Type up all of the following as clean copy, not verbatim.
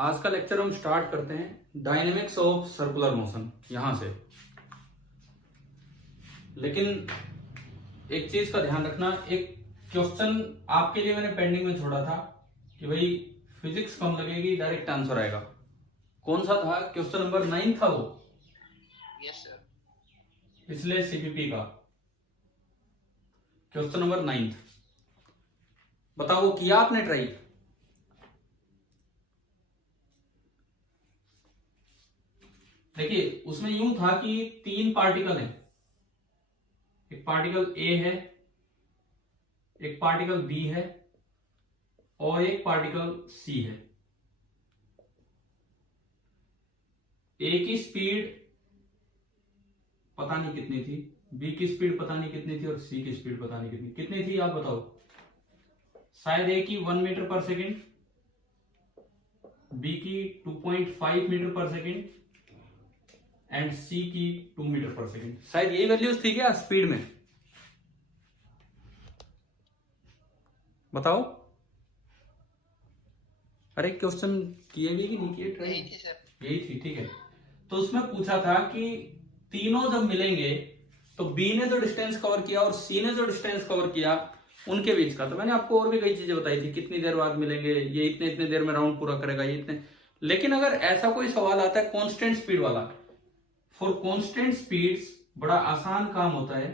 आज का लेक्चर हम स्टार्ट करते हैं डायनेमिक्स ऑफ सर्कुलर मोशन यहां से। लेकिन एक चीज का ध्यान रखना, एक क्वेश्चन आपके लिए मैंने पेंडिंग में छोड़ा था कि भाई फिजिक्स कम लगेगी, डायरेक्ट आंसर आएगा। कौन सा था? क्वेश्चन नंबर 9 था वो। Yes sir. पिछले सीपीपी का क्वेश्चन नंबर 9। बताओ वो किया आपने ट्राई? देखिए उसमें यूं था कि 3 पार्टिकल हैं। एक पार्टिकल ए है, एक पार्टिकल बी है और एक पार्टिकल सी है। ए की स्पीड पता नहीं कितनी थी, बी की स्पीड पता नहीं कितनी थी और सी की स्पीड पता नहीं कितनी थी। आप बताओ। शायद ए की 1 मीटर पर सेकेंड, बी की 2.5 मीटर पर सेकेंड एंड सी की 2 मीटर पर सेकेंड। शायद यही वैल्यूज थी क्या स्पीड में? बताओ। अरे क्वेश्चन किए भी कि नहीं किए ट्राई? यही थी सर। यही थी, ठीक है। तो उसमें पूछा था कि तीनों जब मिलेंगे तो बी ने जो डिस्टेंस कवर किया और सी ने जो डिस्टेंस कवर किया उनके बीच का। तो मैंने आपको और भी कई चीजें बताई थी, कितनी देर बाद मिलेंगे, ये इतने इतने देर में राउंड पूरा करेगा, ये इतने। लेकिन अगर ऐसा कोई सवाल आता है कांस्टेंट स्पीड वाला, फॉर कांस्टेंट स्पीड्स बड़ा आसान काम होता है।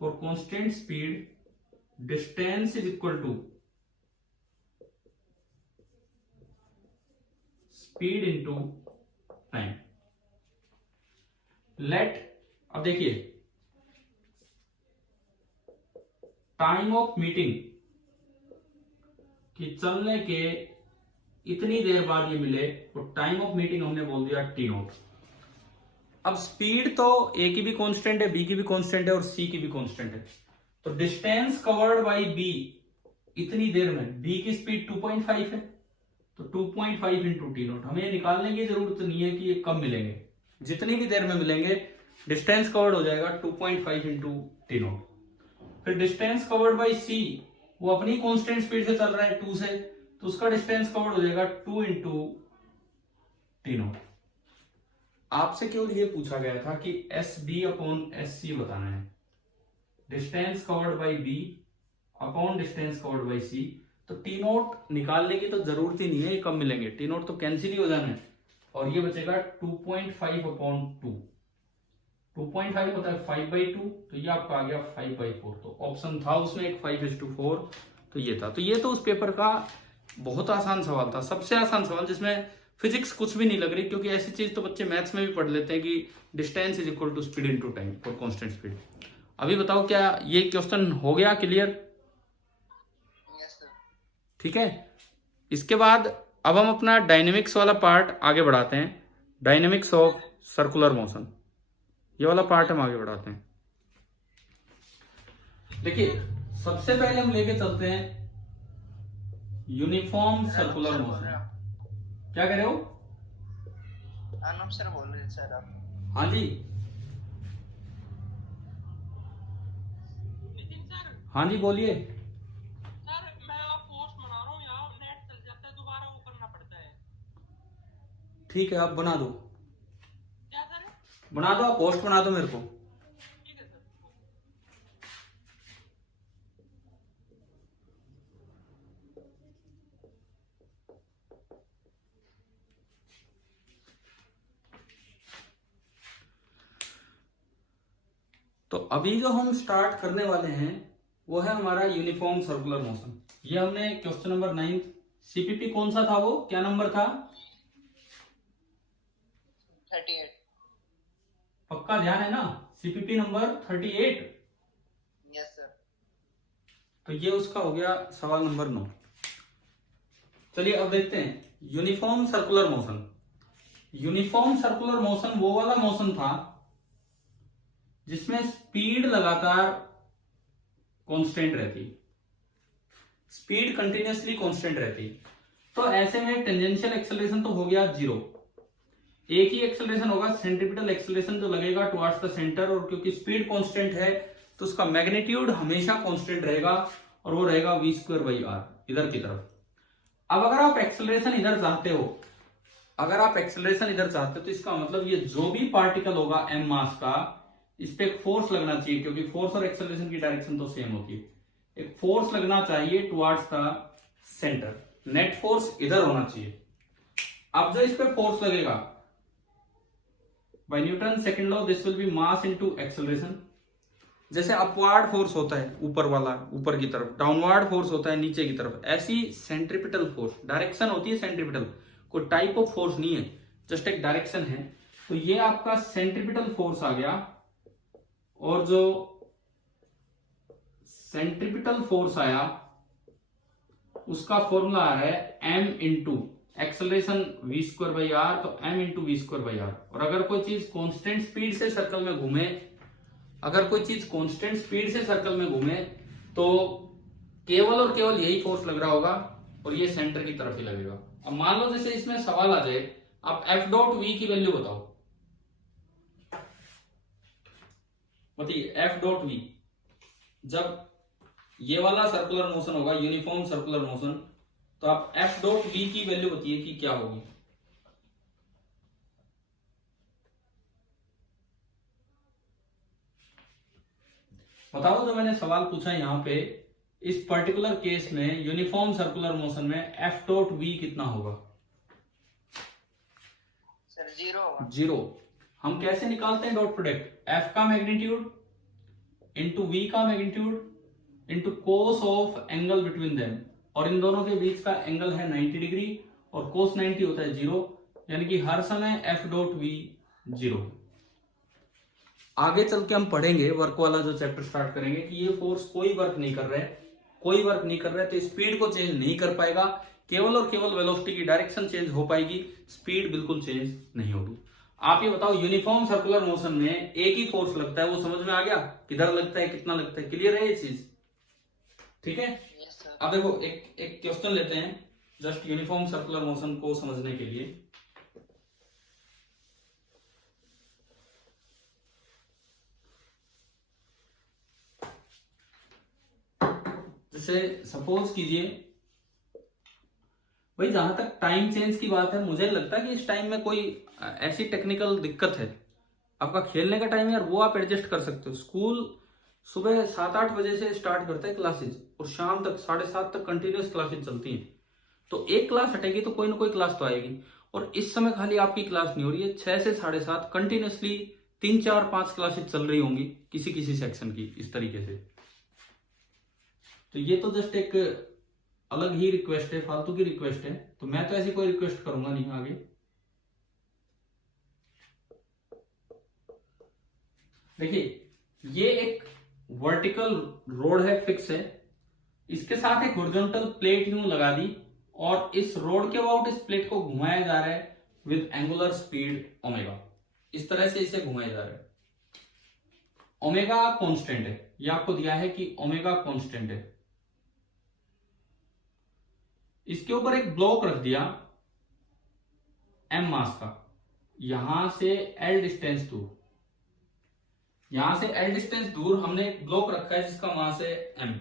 For constant speed distance is equal to speed into time. Let, अब देखिए टाइम ऑफ मीटिंग कि चलने के इतनी देर बाद ये मिले, तो टाइम ऑफ मीटिंग हमने बोल दिया टी नोट। अब स्पीड तो ए की भी कांस्टेंट है, बी की भी कांस्टेंट है और सी की भी कांस्टेंट है। तो डिस्टेंस कवर्ड बाय बी इतनी देर में, बी की स्पीड 2.5 है तो 2.5 इंटू टी नोट। हमें निकालने की जरूरत नहीं है कि ये कब मिलेंगे, जितनी भी देर में मिलेंगे डिस्टेंस कवर्ड हो जाएगा 2.5 इंटू टी नोट। फिर डिस्टेंस कवर्ड बाय सी, वो अपनी कांस्टेंट स्पीड से चल रहा है 2 से, तो उसका डिस्टेंस कवर्ड हो जाएगा 2 इंटू टी नोट। आपसे केवल ये पूछा गया था कि S B upon S C बताना है, distance covered by B upon distance covered by C. तो टी नोट निकालने की तो जरूरत ही नहीं है, ये कब मिलेंगे, टी नोट तो कैंसिल ही हो जाना है और ये बचेगा 2.5 अपॉन 2। 2.5 होता है 5/2, तो ये आपका आ गया 5/4। तो ऑप्शन था उसमें एक 5:4, तो ये था। तो ये तो उस पेपर का बहुत आसान सवाल था, सबसे आसान सवाल जिसमें फिजिक्स कुछ भी नहीं लग रही, क्योंकि ऐसी चीज तो बच्चे मैथ्स में भी पढ़ लेते हैं कि distance is equal to speed into time for constant speed. अभी बताओ क्या ये क्वेश्चन हो गया क्लियर? Yes sir. ठीक है। इसके बाद अब हम अपना डायनेमिक्स वाला पार्ट आगे बढ़ाते हैं, डायनेमिक्स ऑफ सर्कुलर मोशन, ये वाला पार्ट हम आगे बढ़ाते हैं। देखिए सबसे पहले हम लेके चलते हैं यूनिफॉर्म सर्कुलर मोशन। क्या कह रहे हो? अनुप सर बोल रहे सर आप। हाँ जी, नितिन सर। हाँ जी बोलिए। सर मैं आप पोस्ट बना रहा हूँ, यहाँ नेट चल जाता है, दोबारा वो करना पड़ता है। ठीक है, आप बना दो, क्या सर? बना दो, आप पोस्ट बना दो मेरे को। ठीक है सर। तो अभी जो हम स्टार्ट करने वाले हैं वो है हमारा यूनिफॉर्म सर्कुलर मोशन। ये हमने क्वेश्चन नंबर 9, सीपीपी कौन सा था वो, क्या नंबर था? 38। पक्का ध्यान है ना? CPP number 38। Yes sir. तो ये उसका हो गया सवाल नंबर 9। चलिए अब देखते हैं uniform circular motion. Uniform circular motion वो वाला मोशन था जिसमें स्पीड लगातार कांस्टेंट रहती, स्पीड कंटिन्यूअसली कांस्टेंट रहती। तो ऐसे में टेंजेंशियल एक्सेलरेशन तो हो गया 0, एक ही एक्सेलरेशन होगा, सेंट्रीपिटल एक्सेलरेशन जो लगेगा टुवर्ड्स द सेंटर, और क्योंकि स्पीड कांस्टेंट है तो उसका मैग्नीट्यूड हमेशा कांस्टेंट रहेगा और वो रहेगा v²/r इधर की तरफ। अब अगर आप एक्सेलरेशन इधर चाहते हो, तो इसका मतलब ये जो भी पार्टिकल होगा m मास का, इस पे एक फोर्स लगना चाहिए, क्योंकि फोर्स और एक्सेलरेशन की डायरेक्शन तो सेम होती है। एक फोर्स लगना चाहिए towards the centre, net force इधर होना चाहिए। अब जो इस पे फोर्स लगेगा by Newton second law, this will be mass into acceleration. जैसे अपवार्ड फोर्स होता है ऊपर वाला, ऊपर की तरफ, डाउनवर्ड फोर्स होता है नीचे की तरफ, ऐसी सेंट्रिपिटल फोर्स, डायरेक्शन होती है सेंट्रिपिटल, कोई टाइप ऑफ फोर्स नहीं है, जस्ट एक डायरेक्शन है। तो ये आपका सेंट्रिपिटल फोर्स आ गया, और जो सेंट्रिपिटल फोर्स आया उसका फॉर्मूला आ रहा है m इंटू एक्सेलरेशन v²/r, तो m इंटू v²/r। और अगर कोई चीज कांस्टेंट स्पीड से सर्कल में घूमे, तो केवल और केवल यही फोर्स लग रहा होगा, और ये सेंटर की तरफ ही लगेगा। अब मान लो जैसे इसमें सवाल आ जाए, आप F.V की वैल्यू बताओ, बताइए F.V। जब ये वाला सर्कुलर मोशन होगा, यूनिफॉर्म सर्कुलर मोशन, तो आप F.V की वैल्यू बताइए कि क्या होगी। बताओ, जो मैंने सवाल पूछा है यहाँ पे, इस पर्टिकुलर केस में यूनिफॉर्म सर्कुलर मोशन में F.V कितना होगा? सर 0 होगा। 0। हम कैसे निकालते हैं डॉट प्रोडक्ट? F का मैग्नीट्यूड इंटू V का magnitude into cos of angle between them, और इन दोनों के बीच का एंगल है 90 डिग्री, और कोस 90 होता है 0, यानी कि हर समय F.V 0। आगे चल के हम पढ़ेंगे, वर्क वाला जो चैप्टर स्टार्ट करेंगे, कि ये फोर्स कोई वर्क नहीं कर रहा है, तो स्पीड को चेंज नहीं कर पाएगा, केवल और केवल वेलोसिटी की डायरेक्शन चेंज हो पाएगी, स्पीड बिल्कुल चेंज नहीं होगी। आप ये बताओ, यूनिफॉर्म सर्कुलर मोशन में एक ही फोर्स लगता है, वो समझ में आ गया? किधर लगता है, कितना लगता है, क्लियर है ये चीज? ठीक है। अब देखो, एक क्वेश्चन लेते हैं, जस्ट यूनिफॉर्म सर्कुलर मोशन को समझने के लिए। जैसे सपोज कीजिए भाई, जहां तक टाइम चेंज की बात है, मुझे लगता है कि इस टाइम में कोई ऐसी टेक्निकल दिक्कत है, आपका खेलने का टाइम यार वो आप एडजस्ट कर सकते हो। स्कूल सुबह 7-8 बजे से स्टार्ट करता है क्लासेज, और शाम तक 7:30 तक कंटिन्यूस क्लासेज चलती हैं। तो एक क्लास हटेगी तो कोई ना कोई क्लास तो आएगी, और इस समय खाली आपकी क्लास नहीं हो रही है, 6 से 7:30 कंटिन्यूसली 3-4-5 क्लासेज चल रही होंगी किसी किसी सेक्शन की, इस तरीके से। तो ये तो जस्ट एक अलग ही रिक्वेस्ट है, फालतू की रिक्वेस्ट है, तो मैं तो ऐसी कोई रिक्वेस्ट करूंगा नहीं आगे। देखिए, ये एक वर्टिकल रोड है, फिक्स है, इसके साथ एक हॉरिजॉन्टल प्लेट यूं लगा दी, और इस रोड के अबाउट इस प्लेट को घुमाया जा रहा है विद एंगुलर स्पीड ओमेगा। इस तरह से इसे घुमाया जा रहा है। ओमेगा कांस्टेंट है, ये आपको दिया है कि ओमेगा कांस्टेंट है। इसके ऊपर एक ब्लॉक रख दिया m मास का, यहां से L डिस्टेंस दूर, हमने एक ब्लॉक रखा है जिसका मास है m,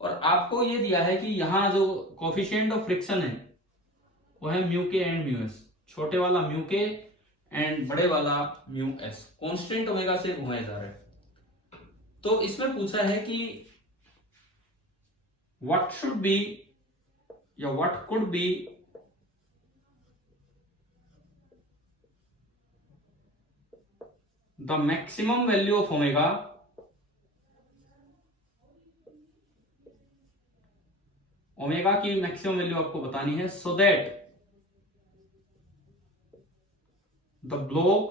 और आपको ये दिया है कि यहां जो कोफिशिएंट ऑफ फ्रिक्शन है वो है म्यू के एंड म्यू एस, छोटे वाला म्यू के एंड बड़े वाला म्यू एस, कांस्टेंट ओमेगा से घुमाया जा रहा है। तो इसमें पूछा है कि व्हाट शुड बी या what could be the maximum value of omega की मैक्सिमम वैल्यू आपको बतानी है, so that the block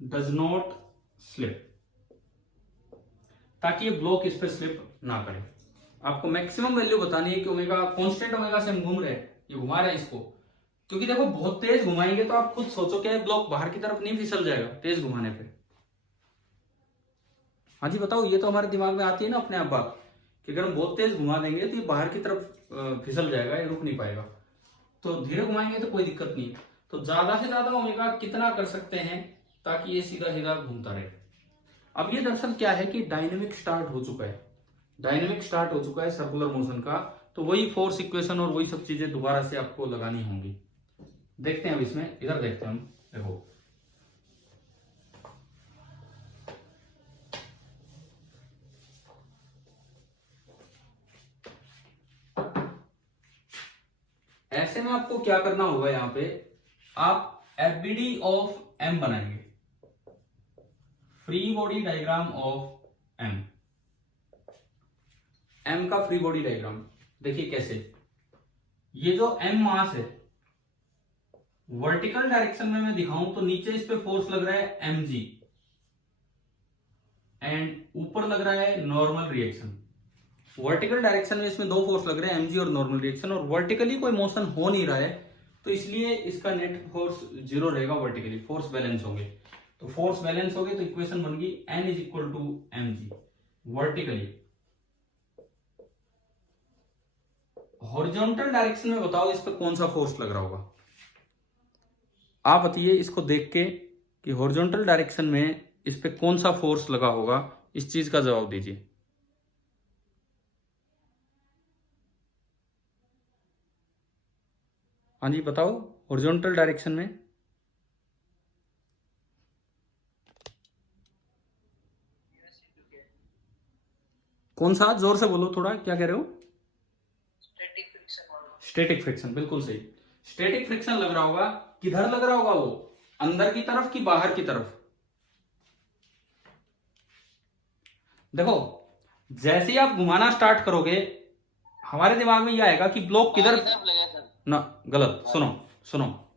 does not slip, ताकि ये ब्लॉक इस पे स्लिप ना करे। आपको मैक्सिमम वैल्यू बतानी है कि ओमेगा, कांस्टेंट ओमेगा से हम घूम रहे हैं, ये घुमा रहे हैं इसको, क्योंकि देखो बहुत तेज घुमाएंगे तो आप खुद सोचो क्या ब्लॉक बाहर की तरफ नहीं फिसल जाएगा तेज घुमाने पे? हाँ जी बताओ, ये तो हमारे दिमाग में आती है ना अपने आप बात, कि अगर हम बहुत तेज घुमा देंगे तो ये बाहर की तरफ फिसल जाएगा, ये रुक नहीं पाएगा। तो धीरे घुमाएंगे तो कोई दिक्कत नहीं। तो ज्यादा से ज्यादा ओमेगा कितना कर सकते हैं ताकि ये सीधा सीधा घूमता रहे? अब ये दरअसल क्या है कि डायनेमिक स्टार्ट हो चुका है, डायनेमिक स्टार्ट हो चुका है सर्कुलर मोशन का, तो वही फोर्स इक्वेशन और वही सब चीजें दोबारा से आपको लगानी होंगी। देखते हैं अब इसमें, इधर देखते हैं हम, देखो ऐसे में आपको क्या करना होगा, यहां पे आप एफबीडी ऑफ एम बनाएंगे, free body diagram of M, M का फ्री बॉडी डायग्राम। देखिए कैसे, ये जो एम मास है वर्टिकल डायरेक्शन में मैं दिखाऊं तो नीचे इस पे फोर्स लग रहा है mg एंड ऊपर लग रहा है नॉर्मल रिएक्शन। वर्टिकल डायरेक्शन में इसमें दो फोर्स लग रहे हैं mg और नॉर्मल रिएक्शन, और वर्टिकली कोई मोशन हो नहीं रहा है, तो इसलिए इसका नेट फोर्स जीरो रहेगा, वर्टिकली फोर्स बैलेंस होंगे। तो फोर्स बैलेंस हो गए तो इक्वेशन बन गई N is equal to mg। Vertically horizontal direction में बताओ इस पे कौन सा फोर्स लग रहा होगा, आप बताइए इसको देख के कि हॉरिजॉन्टल डायरेक्शन में इस पे कौन सा फोर्स लगा होगा, इस चीज का जवाब दीजिए। हाँ जी बताओ, हॉरिजॉन्टल डायरेक्शन में कौन सा, जोर से बोलो थोड़ा, क्या कह रहे हो? स्टैटिक फ्रिक्शन वाला। स्टैटिक फ्रिक्शन, बिल्कुल सही। स्टैटिक फ्रिक्शन लग रहा होगा, किधर लग रहा होगा वो, अंदर की तरफ कि बाहर की तरफ? देखो जैसे ही आप घुमाना स्टार्ट करोगे हमारे दिमाग में यह आएगा कि ब्लॉक किधर, ना गलत, सुनो सुनो,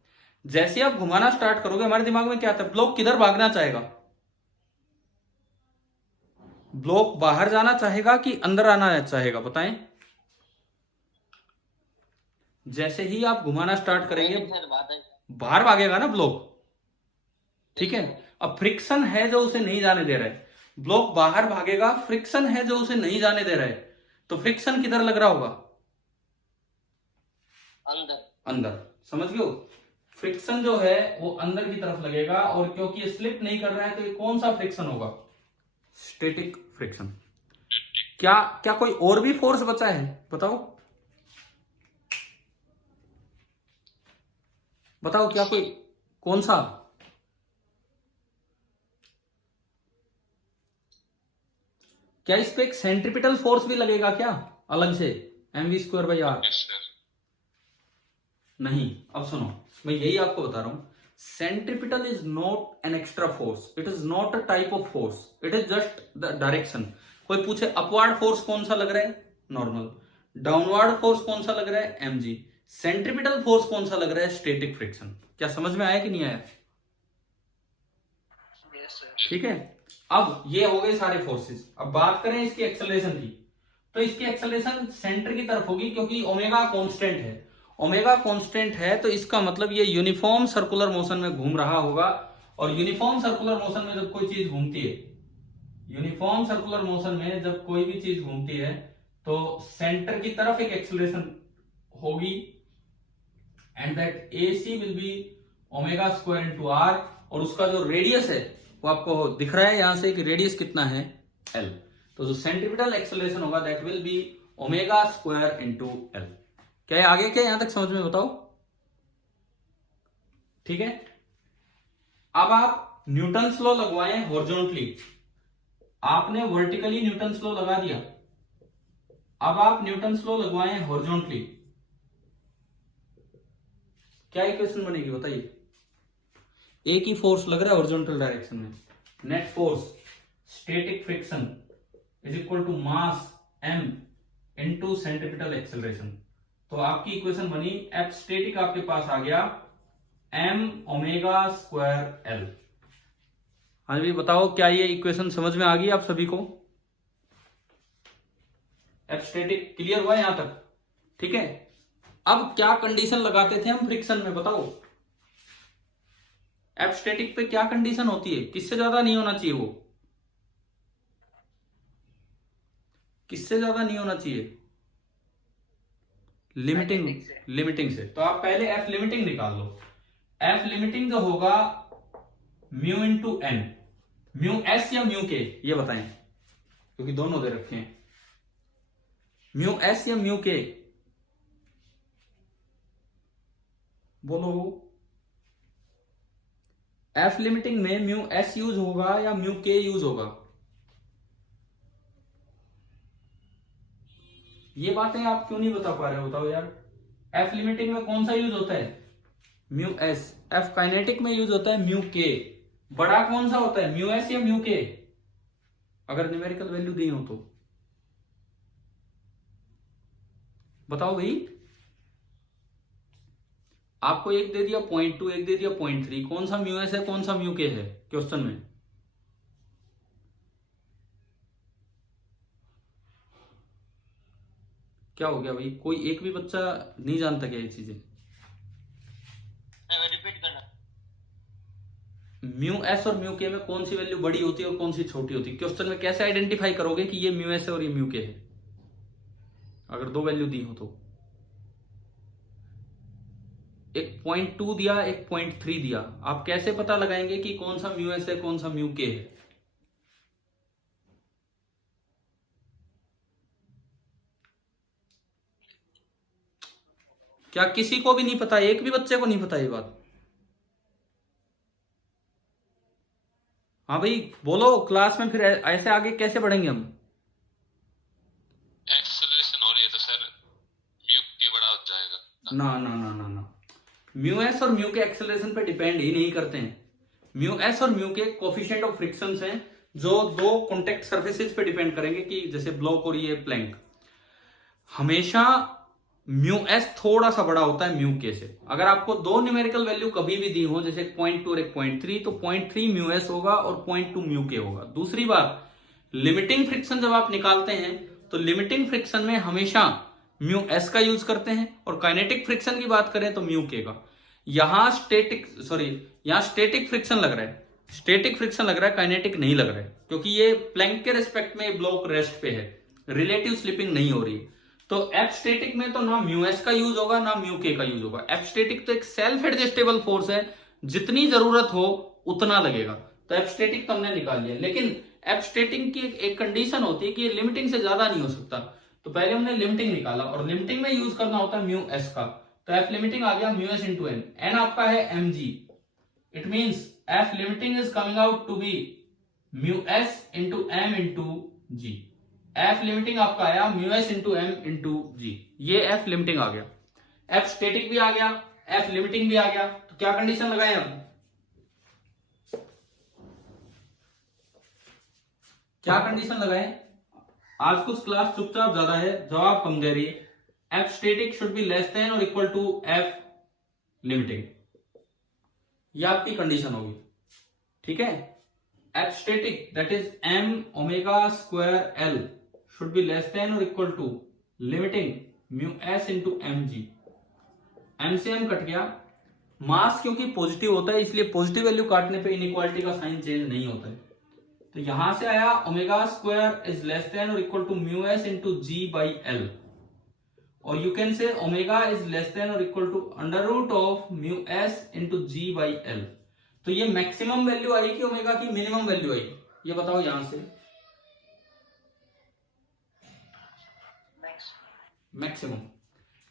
जैसे ही आप घुमाना स्टार्ट करोगे हमारे दिमाग में क्या आता है, ब्लॉक किधर भागना चाहेगा, ब्लॉक बाहर जाना चाहेगा कि अंदर आना चाहेगा, बताएं। जैसे ही आप घुमाना स्टार्ट करेंगे बाहर भागेगा ना ब्लॉक, ठीक है। अब फ्रिक्शन है जो उसे नहीं जाने दे रहा है, ब्लॉक बाहर भागेगा, फ्रिक्शन है जो उसे नहीं जाने दे रहा है, तो फ्रिक्शन किधर लग रहा होगा, अंदर। अंदर, समझ गए? फ्रिक्शन जो है वो अंदर की तरफ लगेगा, और क्योंकि ये स्लिप नहीं कर रहा है तो ये कौन सा फ्रिक्शन होगा, स्टैटिक फ्रिक्शन। क्या क्या कोई और भी फोर्स बचा है, बताओ बताओ, क्या कोई, कौन सा? क्या इस पे एक सेंट्रिपिटल फोर्स भी लगेगा क्या अलग से, mv²/r? नहीं। अब सुनो, मैं यही आपको बता रहा हूं, centripetal is not an extra force, it is not a type of force, it is just the direction. कोई पूछे अपवर्ड फोर्स कौन सा लग रहा है, नॉर्मल, डाउनवर्ड फोर्स कौन सा लग रहा है, mg, सेंट्रिपिटल फोर्स कौन सा लग रहा है, स्टैटिक फ्रिक्शन। क्या समझ में आया कि नहीं आया? ठीक है। अब ये हो गए सारे फोर्सेस। अब बात करें इसकी एक्सेलरेशन की, तो इसकी एक्सेलरेशन सेंटर की तरफ होगी, क्योंकि ओमेगा कांस्टेंट है, ओमेगा कांस्टेंट है तो इसका मतलब ये यूनिफॉर्म सर्कुलर मोशन में घूम रहा होगा, और यूनिफॉर्म सर्कुलर मोशन में जब कोई चीज घूमती है, यूनिफॉर्म सर्कुलर मोशन में जब कोई भी चीज घूमती है तो सेंटर की तरफ एक एक्सेलरेशन होगी, and that AC will be ω² × r, और उसका जो रेडियस है वो आपको दिख रहा है यहां से कि रेडियस कितना है, L। तो जो सेंट्रिपिटल एक्सेलरेशन होगा दैट विल बी ω² × L। क्या है आगे, क्या यहां तक समझ में, बताओ? ठीक है। अब आप न्यूटन्स लॉ लगवाएं हॉरिजॉन्टली, आपने वर्टिकली न्यूटन्स लॉ लगा दिया, अब आप न्यूटन्स लॉ लगवाएं हॉरिजॉन्टली, क्या इक्वेशन बनेगी बताइए? एक ही फोर्स लग रहा है हॉरिजॉन्टल डायरेक्शन में, net force static friction is equal to mass m into centripetal acceleration. तो आपकी इक्वेशन बनी, F स्टैटिक आपके पास आ गया mω²L। हाँ जी बताओ, क्या ये इक्वेशन समझ में आ गई आप सभी को? F स्टैटिक क्लियर हुआ यहां तक? ठीक है। अब क्या कंडीशन लगाते थे हम फ्रिक्शन में, बताओ? F स्टैटिक पे क्या कंडीशन होती है, किससे ज्यादा नहीं होना चाहिए वो, किससे ज्यादा नहीं होना चाहिए, लिमिटिंग, लिमिटिंग से। तो आप पहले F लिमिटिंग निकाल लो। F लिमिटिंग जो होगा μ × n, म्यू एस या म्यू के, ये बताएं, क्योंकि दोनों दे रखे हैं। म्यू एस या म्यू के, बोलो। एफ लिमिटिंग में म्यू एस यूज होगा या म्यू के यूज होगा? ये बातें आप क्यों नहीं बता पा रहे हो, बताओ यार। एफ लिमिटिंग में कौन सा यूज होता है? Mu S. एफ काइनेटिक में यूज होता है म्यू के। बड़ा कौन सा होता है, म्यू एस या म्यू के, अगर न्यूमेरिकल वैल्यू दी हो तो बताओ भाई। आपको एक दे दिया 0.2, एक दे दिया 0.3, कौन सा म्यू एस है, कौन सा म्यू के है क्वेश्चन में? क्या हो गया भाई, कोई एक भी बच्चा नहीं जानता क्या ये चीजें? रिपीट करना। म्यू एस और म्यू के में कौन सी वैल्यू बड़ी होती है और कौन सी छोटी होती है? क्वेश्चन में कैसे आइडेंटिफाई करोगे कि ये म्यू एस है और ये म्यू के है, अगर दो वैल्यू दी हो तो? एक 0.2 दिया, एक 0.3 दिया, आप कैसे पता लगाएंगे कि कौन सा म्यू एस है, कौन सा म्यू के है? क्या किसी को भी नहीं पता, एक भी बच्चे को नहीं पता ये बात? हाँ भाई बोलो, क्लास में फिर ऐसे आगे कैसे बढ़ेंगे हम? एक्सेलरेशन हो रही है तो सर म्यू के बड़ा हो जाएगा। ना ना ना ना ना, म्यू एस और म्यू के एक्सेलरेशन पे डिपेंड ही नहीं करते हैं। म्यू एस और म्यू के कोफिशिएंट ऑफ फ्रिक्शंस हैं जो दो कॉन्टेक्ट सर्फेसिस पे डिपेंड करेंगे, कि जैसे ब्लॉक और ये प्लैंक। हमेशा म्यू एस थोड़ा सा बड़ा होता है म्यू के से। अगर आपको दो न्यूमेरिकल वैल्यू कभी भी दी हो, जैसे 0.2 और 1.3, तो 0.3 म्यू एस होगा और 0.2 म्यू के होगा। दूसरी बात, लिमिटिंग फ्रिक्शन जब आप निकालते हैं तो लिमिटिंग फ्रिक्शन में हमेशा म्यू एस का यूज करते हैं, और काइनेटिक फ्रिक्शन की बात करें तो म्यू के का। यहां स्टेटिक फ्रिक्शन लग रहा है, स्टेटिक फ्रिक्शन लग रहा है, काइनेटिक नहीं लग रहा है, क्योंकि ये प्लैंक के रिस्पेक्ट में ब्लॉक रेस्ट पे है, रिलेटिव स्लिपिंग नहीं हो रही है। तो एफ स्टेटिक में तो ना म्यू एस का यूज होगा ना म्यू के का यूज होगा। एफ स्टेटिक तो एक सेल्फ एडजस्टेबल फोर्स है, जितनी जरूरत हो उतना लगेगा। तो एफ स्टेटिक तो हमने निकाल लिया, लेकिन एफ स्टेटिक की एक कंडीशन होती है कि ये लिमिटिंग से ज्यादा नहीं हो सकता। तो पहले हमने लिमिटिंग निकाला, और लिमिटिंग में यूज करना होता है म्यू एस का। तो एफ लिमिटिंग आ गया mu S into N. N आपका है M G, it means F limiting is coming out to be mu S into M into G. F limiting आपका आया mu S into M into G, ये F limiting आ गया। F static भी आ गया, F limiting भी आ गया। तो क्या कंडीशन लगाए हम, क्या कंडीशन लगाए? आज कुछ क्लास चुपचाप ज्यादा है, जवाब कम दे रही है। F static should be less than और इक्वल टू एफ लिमिटिंग, ये आपकी कंडीशन होगी, ठीक है। F static that is M omega square L should be less than or equal to limiting mu s into mg। m से m cut गया, मास क्योंकि positive होता है इसलिए पॉजिटिव वैल्यू काटने पे इनइक्वालिटी का साइन चेंज नहीं होता है। तो यहां से आया omega square is less than और equal to mu S into G by L, और you can say omega is less than और equal to under root of mu S into G by L. तो ये maximum value आई कि omega की minimum value आई, ये बताओ यहां से। मैक्सिमम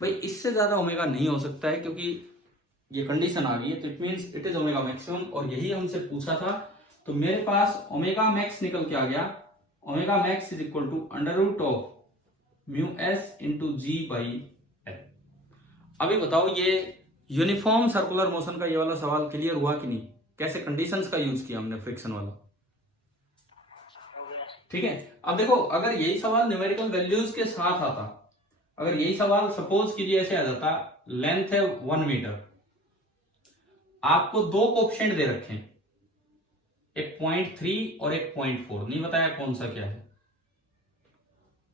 भाई, इससे ज्यादा ओमेगा नहीं हो सकता है, क्योंकि ये कंडीशन आ गई है, तो it means it is omega maximum, और यही हमसे पूछा था। तो मेरे पास ओमेगा मैक्स निकल के आ गया, omega max is equal to under root of mu S into G by L. अभी बताओ, ये यूनिफॉर्म सर्कुलर मोशन का ये वाला सवाल क्लियर हुआ कि नहीं? कैसे कंडीशंस का यूज किया हमने फ्रिक्शन वाला, ठीक है। अब देखो, अगर यही सवाल न्यूमेरिकल वैल्यूज के साथ आता, अगर यही सवाल सपोज कीजिए ऐसे आ जाता, लेंथ है 1 मीटर, आपको दो कोएफिशिएंट दे रखे हैं, एक 0.3 और एक 0.4, नहीं बताया कौन सा क्या है।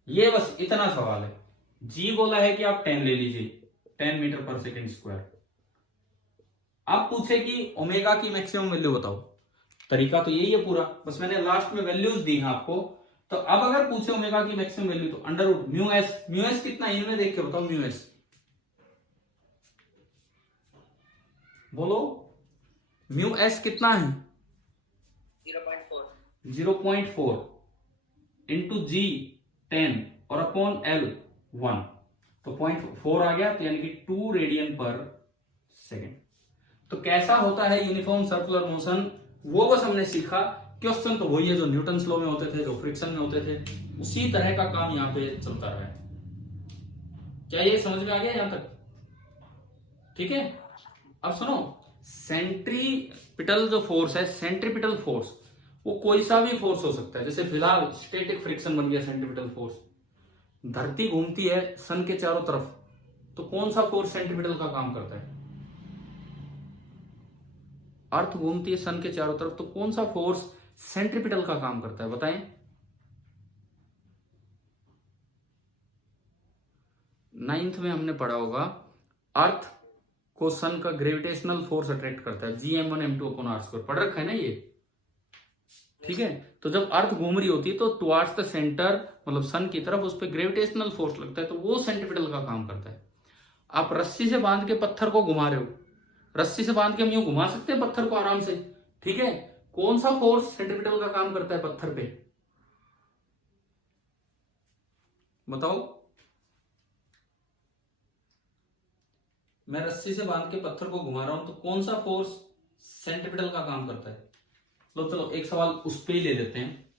ये बस इतना सवाल है। जी बोला है कि आप 10 ले लीजिए, 10 मीटर पर सेकेंड स्क्वायर। आप पूछे कि ओमेगा की मैक्सिमम वैल्यू बताओ, तरीका तो यही है पूरा, बस मैंने लास्ट में वैल्यूज दी हैं आपको। तो अब अगर पूछे ओमेगा की मैक्सिमम वैल्यू, तो अंडर रूट म्यू एस कितना है इनमें देख के बताओ। म्यू एस बोलो, म्यू एस कितना है? 0.4। 0.4 इंटू जी 10 और अपॉन एल 1, तो 0.4 आ गया, तो यानी कि 2 रेडियन पर सेकेंड। तो कैसा होता है यूनिफॉर्म सर्कुलर मोशन, वो बस हमने सीखा। क्वेश्चन तो वही है जो न्यूटन्स लॉ में होते थे, जो फ्रिक्शन में होते थे, उसी तरह का काम यहाँ पे चलता रहा है। क्या ये समझ में आ गया यहां तक? ठीक है। अब सुनो, सेंट्रीपिटल जो फोर्स है, सेंट्रीपिटल फोर्स वो कोई सा भी फोर्स हो सकता है। जैसे फिलहाल स्टैटिक फ्रिक्शन बन गया सेंट्रीपिटल फोर्स। धरती घूमती है सन के चारों तरफ, तो कौन सा फोर्स सेंट्रीपिटल का काम करता है? अर्थ घूमती है सन के चारों तरफ, तो कौन सा फोर्स सेंट्रीपिटल का काम करता है, बताएं। 9th में हमने पढ़ा होगा, अर्थ को सन का ग्रेविटेशनल फोर्स अट्रैक्ट करता है, Gm1m2/r²। पढ़ रखा है ना ये, ठीक है। तो जब अर्थ घूम रही होती है तो टुवार्ड्स द सेंटर, मतलब सन की तरफ, उस पर ग्रेविटेशनल फोर्स लगता है, तो वो सेंट्रीपिटल का काम करता है। आप रस्सी से बांध के पत्थर को घुमा रहे हो, रस्सी से बांध के हम यूं घुमा सकते हैं पत्थर को आराम से, ठीक है। कौन सा फोर्स सेंट्रीपिटल का काम करता है पत्थर पे, बताओ। मैं रस्सी से बांध के पत्थर को घुमा रहा हूं, तो कौन सा फोर्स सेंट्रीपिटल का काम करता है? लो चलो एक सवाल उस पे ही ले लेते हैं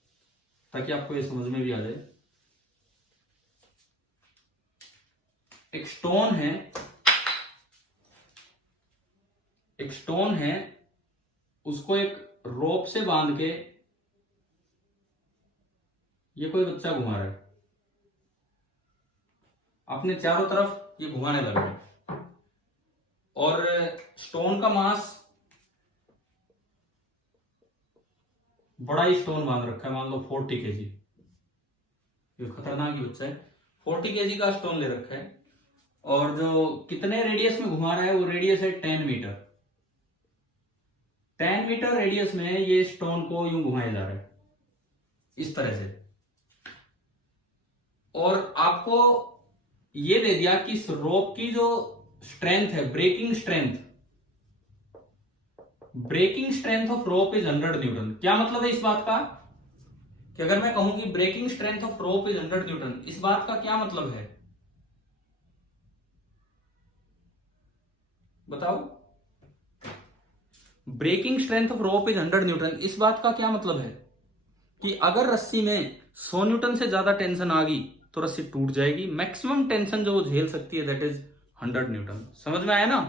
ताकि आपको ये समझ में भी आ जाए। एक स्टोन है, एक स्टोन है, उसको एक रोप से बांध के ये कोई बच्चा घुमा रहा है, अपने चारों तरफ ये घुमाने लग रहा है, और स्टोन का मास, बड़ा ही स्टोन बांध रखा है, मान लो 40 kg, ये खतरनाक ही बच्चा है, 40 kg का स्टोन ले रखा है, और जो कितने रेडियस में घुमा रहा है, वो रेडियस है 10 मीटर। 10 मीटर रेडियस में ये स्टोन को यूं घुमाया जा रहा है इस तरह से, और आपको ये दे दिया कि इस रोप की जो स्ट्रेंथ है, breaking strength of rope is 100 newton. क्या मतलब है इस बात का कि अगर मैं कहूं कि breaking strength of rope is 100 newton, इस बात का क्या मतलब है, बताओ। Breaking strength of rope is 100 newton, इस बात का क्या मतलब है कि अगर रस्सी में 100 न्यूटन से ज्यादा टेंशन आ गई तो रस्सी टूट जाएगी। मैक्सिमम टेंशन जो वो झेल सकती है दैट इज 100 न्यूटन। समझ में आया ना?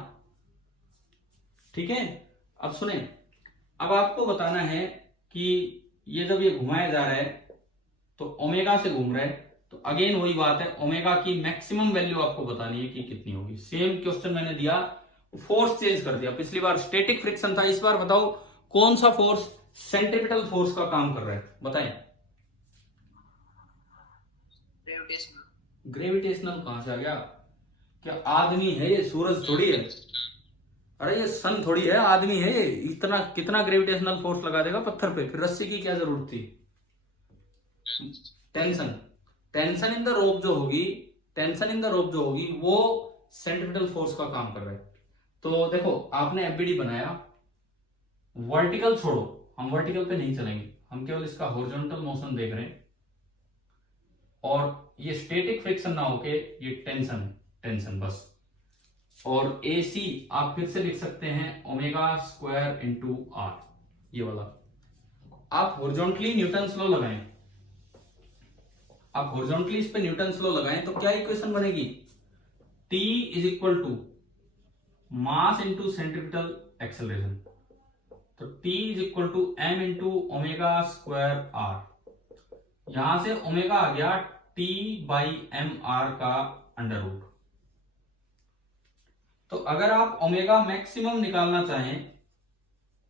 ठीक है। अब सुने, अब आपको बताना है कि ये जब ये घुमाया जा रहा है तो ओमेगा से घूम रहा है, तो अगेन वही बात है, ओमेगा की मैक्सिमम वैल्यू आपको बतानी है कि कितनी होगी। सेम क्वेश्चन मैंने दिया, फोर्स चेंज कर दिया। पिछली बार स्टैटिक फ्रिक्शन था, इस बार बताओ कौन सा फोर्स सेंट्रीपिटल फोर्स का काम कर रहा है, बताएं। ग्रेविटेशनल कहां से आ गया? क्या आदमी है ये? सूरज थोड़ी है, अरे ये सन थोड़ी है, आदमी है ये। इतना कितना ग्रेविटेशनल फोर्स लगा देगा पत्थर पे? फिर रस्सी की क्या जरूरत थी? टेंशन इन द रोप जो होगी वो सेंट्रीपिटल फोर्स का काम कर रहा है। तो देखो आपने एफबीडी बनाया, वर्टिकल छोड़ो, हम वर्टिकल पे नहीं चलेंगे, हम केवल इसका हॉरिजॉन्टल मोशन देख रहे हैं, और ये स्टैटिक फ्रिक्शन ना होके ये टेंशन बस। और AC आप फिर से लिख सकते हैं ω² इंटू R, ये वाला। आप हॉरिजॉन्टली न्यूटन्स लॉ लगाएं, आप हॉरिजॉन्टली इस पे न्यूटन्स लॉ लगाएं, तो क्या इक्वेशन बनेगी? T is equal to mass into centripetal acceleration, तो T is equal to m into ω² R। यहां से ओमेगा आ गया T/mr का अंडर रूट। तो अगर आप ओमेगा मैक्सिमम निकालना चाहें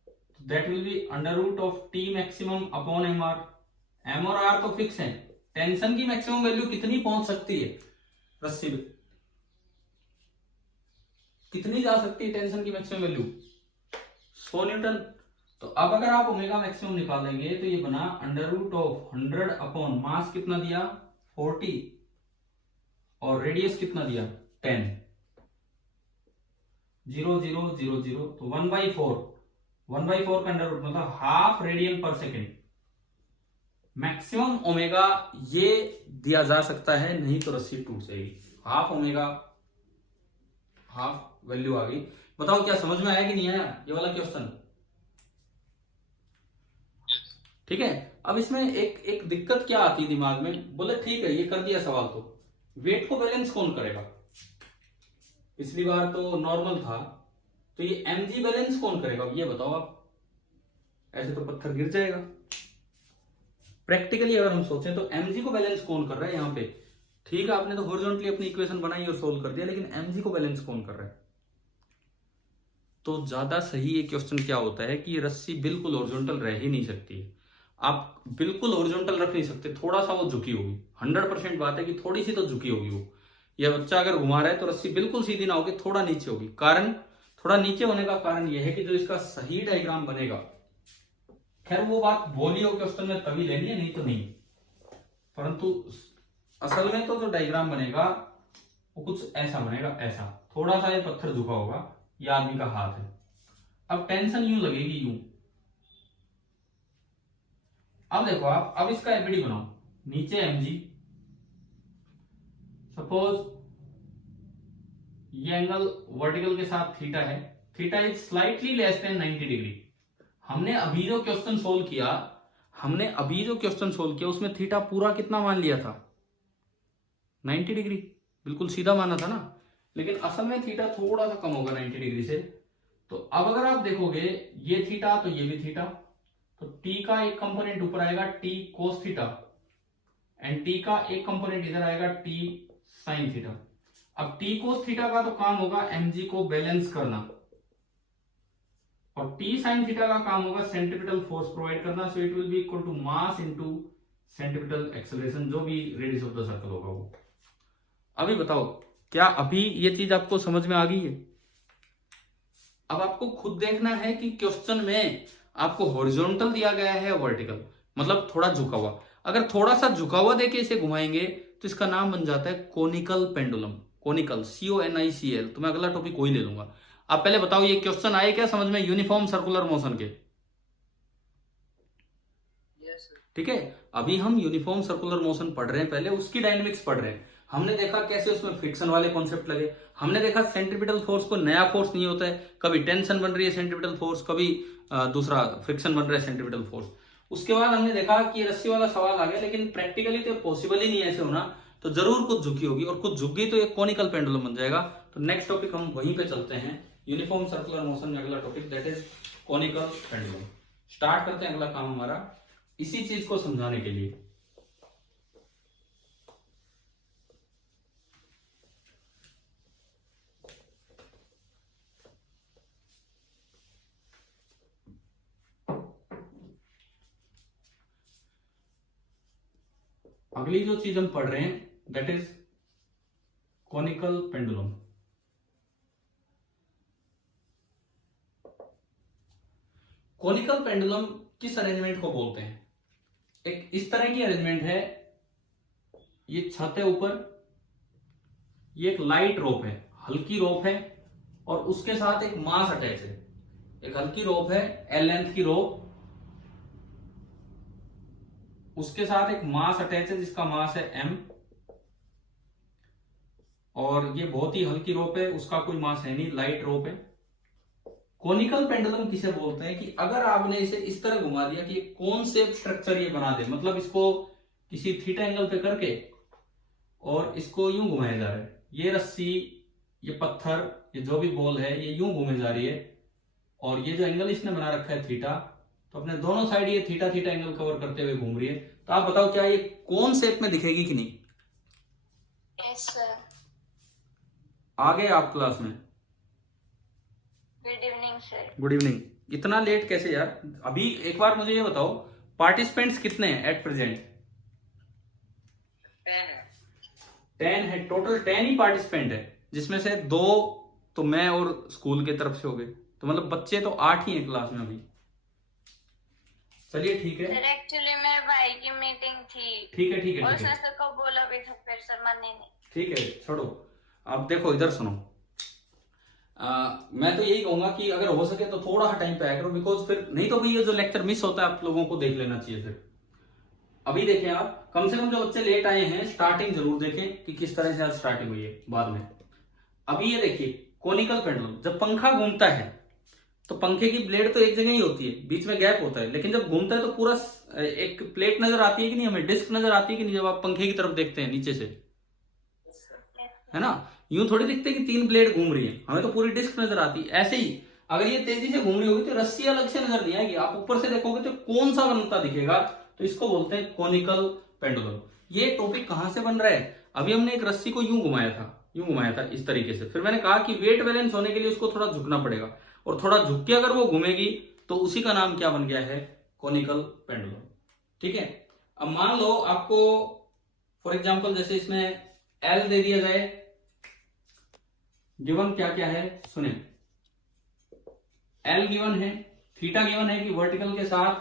तो that will be under root of T maximum upon mr। m और r तो फिक्स है। टेंशन की मैक्सिमम वैल्यू कितनी पहुंच सकती है रस्सी में? कितनी जा सकती है टेंशन की मैक्सिमम वैल्यू? 100 न्यूटन। तो अब अगर आप ओमेगा मैक्सिमम निकालेंगे तो ये बना under root of 100 upon mass कितना दिया 40 और रेडियस कितना दिया 10, 0 0 0 0, तो 1/4 का अंडर रूट मतलब हाफ रेडियन पर सेकेंड। मैक्सिमम ओमेगा ये दिया जा सकता है, नहीं तो रस्सी टूट जाएगी। हाफ ओमेगा, हाफ वैल्यू आ गई। बताओ क्या समझ में आया कि नहीं आया ये वाला क्वेश्चन? ठीक है। अब इसमें एक दिक्कत क्या आती है दिमाग में, बोले ठीक है ये कर दिया सवाल, तो वेट को बैलेंस कौन करेगा? पिछली बार तो नॉर्मल था, तो ये mg बैलेंस कौन करेगा ये बताओ आप। ऐसे तो पत्थर गिर जाएगा। प्रैक्टिकली अगर हम सोचें तो mg को बैलेंस कौन कर रहा है यहाँ पे? ठीक है, आपने तो हॉरिजॉन्टली अपनी इक्वेशन बनाई और सोल्व कर दिया, लेकिन mg को बैलेंस कौन कर रहा है? तो ज्यादा सही ये क्वेश्चन क्या होता है कि ये रस्सी बिल्कुल हॉरिजॉन्टल रह ही नहीं सकती है। आप बिल्कुल हॉरिजॉन्टल रख नहीं सकते, थोड़ा सा वो झुकी होगी। 100% बात है कि थोड़ी सी तो झुकी होगी वो। यह बच्चा अगर घुमा रहा है तो रस्सी बिल्कुल सीधी ना होगी, थोड़ा नीचे होगी। कारण, थोड़ा नीचे होने का कारण यह है कि जो इसका सही डायग्राम बनेगा, खैर वो बात बोली हो क्वेश्चन में तभी लेनी है, नहीं तो नहीं। परंतु असल में तो जो डायग्राम बनेगा वो कुछ ऐसा बनेगा, ऐसा। थोड़ा सा ये पत्थर झुका होगा, ये आदमी का हाथ है। अब टेंशन यूं लगेगी, यूं। अब देखो आप, अब इसका एबीडी बनाओ। नीचे mg, सपोज ये एंगल वर्टिकल के साथ थीटा है, theta is slightly less than 90 degree. हमने अभी जो क्वेश्चन सोल्व किया उसमें थीटा पूरा कितना मान लिया था? 90 डिग्री, बिल्कुल सीधा माना था ना। लेकिन असल में थीटा थोड़ा सा कम होगा 90 डिग्री से। तो अब अगर आप देखोगे ये थीटा तो ये भी थीटा, तो t का एक कंपोनेंट ऊपर आएगा t cos theta, and t का एक कंपोनेंट इधर आएगा t sin थीटा। अब t cos थीटा का तो काम होगा mg को बैलेंस करना, और t sin थीटा का काम होगा सेंट्रीपिटल फोर्स प्रोवाइड करना। So it will be equal to mass into centripetal acceleration, जो भी रेडियस ऑफ द सर्कल होगा वो। अभी बताओ क्या अभी ये चीज आपको समझ में आ गई है? अब आपको खुद देखना है कि क्वेश्चन में आपको हॉरिजॉन्टल दिया गया है या वर्टिकल, मतलब थोड़ा झुका हुआ। अगर थोड़ा सा झुका हुआ देके इसे घुमाएंगे तो इसका नाम बन जाता है कोनिकल पेंडुलम। Conical, CONICL। तो मैं अगला टॉपिक वही ले लूंगा। आप पहले बताओ ये क्वेश्चन आए क्या समझ में, यूनिफॉर्म सर्कुलर मोशन के? ठीक है, अभी हम यूनिफॉर्म सर्कुलर मोशन पढ़ रहे हैं, पहले उसकी डायनेमिक्स पढ़ रहे हैं। हमने देखा कैसे उसमें फ्रिक्शन वाले कॉन्सेप्ट लगे, हमने देखा सेंट्रीपिटल फोर्स को नया फोर्स नहीं होता है, कभी टेंशन बन रही है सेंट्रीपिटल फोर्स, कभी दूसरा फ्रिक्शन बन रहा है सेंट्रीपिटल फोर्स। उसके बाद हमने देखा कि रस्सी वाला सवाल आ गया, लेकिन प्रैक्टिकली तो पॉसिबल ही नहीं है ऐसे होना, तो जरूर कुछ झुकी होगी, और कुछ झुक गई तो एक कोनिकल पेंडुलम बन जाएगा। तो नेक्स्ट टॉपिक हम वहीं पे चलते हैं, यूनिफॉर्म सर्कुलर मोशन में अगला topic that is conical pendulum. Start करते हैं अगला काम हमारा इसी चीज को समझाने के लिए। अगली जो चीज हम पढ़ रहे हैं that is conical pendulum. Conical pendulum किस अरेंजमेंट को बोलते हैं? एक इस तरह की अरेंजमेंट है, ये छत है ऊपर, ये एक लाइट रोप है, हल्की रोप है, और उसके साथ एक मास अटैच है। एक हल्की रोप है L लेंथ की रोप, उसके साथ एक मास अटैच है जिसका मास है m, और ये बहुत ही हल्की रोप है, उसका कोई मास है नहीं, लाइट रोप है। कोनिकल पेंडुलम किसे बोलते हैं कि अगर आपने इसे इस तरह घुमा दिया कि कौन से स्ट्रक्चर ये बना दे, मतलब इसको किसी थीटा एंगल पे करके और इसको यूं घुमाया जा रहा है, ये रस्सी, ये पत्थर, ये जो भी बॉल है ये यूं घूमे जा रही है, और ये जो एंगल इसने बना रखा है थीटा, तो अपने दोनों साइड ये थीटा थीटा एंगल कवर करते हुए घूम रही है। तो आप बताओ क्या ये कौन शेप में दिखेगी कि नहीं? Yes sir. आ गए आप क्लास में? Good evening sir. Good evening. इतना लेट कैसे यार? अभी एक बार मुझे ये बताओ, पार्टिसिपेंट्स कितने हैं एट प्रेजेंट? 10 है टोटल। 10 ही पार्टिसिपेंट है, जिसमें से 2 तो मैं और स्कूल के तरफ से हो गए, तो मतलब बच्चे तो 8 ही हैं क्लास में अभी। चलिए ठीक है सर, एक्चुअली मेरे भाई की मीटिंग थी। ठीक है ठीक है और ठीक है सर को बोला भी था, फिर सर माने नहीं। ठीक है, छोड़ो। अब देखो इधर सुनो, मैं तो यही कहूंगा कि अगर हो सके तो थोड़ा टाइम पे आया करो, बिकॉज फिर नहीं तो ये जो लेक्चर मिस होता है आप लोगों को देख लेना चाहिए फिर। अभी देखें आप, कम से कम जो बच्चे लेट आए हैं स्टार्टिंग जरूर देखें कि किस तरह से आज स्टार्टिंग हुई है बाद में। अभी ये देखिए कोनिकल पेंडुलम, जब पंखा घूमता है तो पंखे की ब्लेड तो एक जगह ही होती है, बीच में गैप होता है, लेकिन जब घूमता है तो पूरा एक प्लेट नजर आती है कि नहीं, हमें डिस्क नजर आती है कि नहीं, जब आप पंखे की तरफ देखते हैं नीचे से, है ना, यूं थोड़ी दिखते कि 3 ब्लेड घूम रही है, हमें तो पूरी डिस्क नजर आती है। ऐसे ही अगर ये तेजी से घूम रही होगी तो रस्सी अलग से नजर नहीं आएगी, आप ऊपर से देखोगे तो कौन सा बनता दिखेगा, तो इसको बोलते हैं कोनिकल पेंडुलम। ये टॉपिक कहां से बन रहा है, अभी हमने एक रस्सी को यूं घुमाया था इस तरीके से, फिर मैंने कहा कि वेट बैलेंस होने के लिए उसको थोड़ा झुकना पड़ेगा, और थोड़ा झुक के अगर वो घूमेगी तो उसी का नाम क्या बन गया है, कोनिकल पेंडुलम। ठीक है, अब मान लो आपको फॉर एग्जांपल जैसे इसमें एल दे दिया जाए, गिवन क्या क्या है सुने, एल गिवन है, थीटा गिवन है कि वर्टिकल के साथ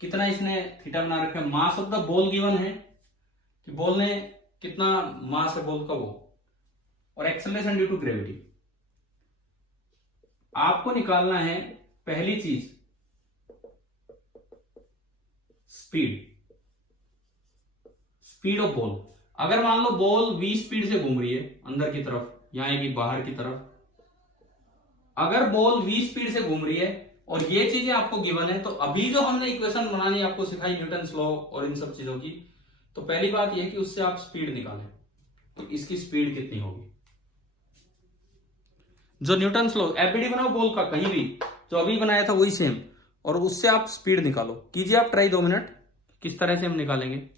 कितना इसने थीटा बना रखा है, मास ऑफ द बॉल गिवन है कि बॉल ने कितना मास है बॉल का वो, और एक्सेलरेशन ड्यू टू ग्रेविटी। आपको निकालना है पहली चीज स्पीड ऑफ बॉल। अगर मान लो बॉल v स्पीड से घूम रही है अंदर की तरफ, यहां आएगी बाहर की तरफ, अगर बॉल v स्पीड से घूम रही है और ये चीजें आपको गिवन है, तो अभी जो हमने इक्वेशन बनानी आपको सिखाई न्यूटन्स लॉ और इन सब चीजों की, तो पहली बात यह कि उससे आप स्पीड निकालें, तो इसकी स्पीड कितनी होगी, जो न्यूटन्स लॉ एफबीडी बनाओ बॉल का कहीं भी, जो अभी बनाया था वही सेम, और उससे आप स्पीड निकालो। कीजिए आप ट्राई 2 मिनट, किस तरह से हम निकालेंगे।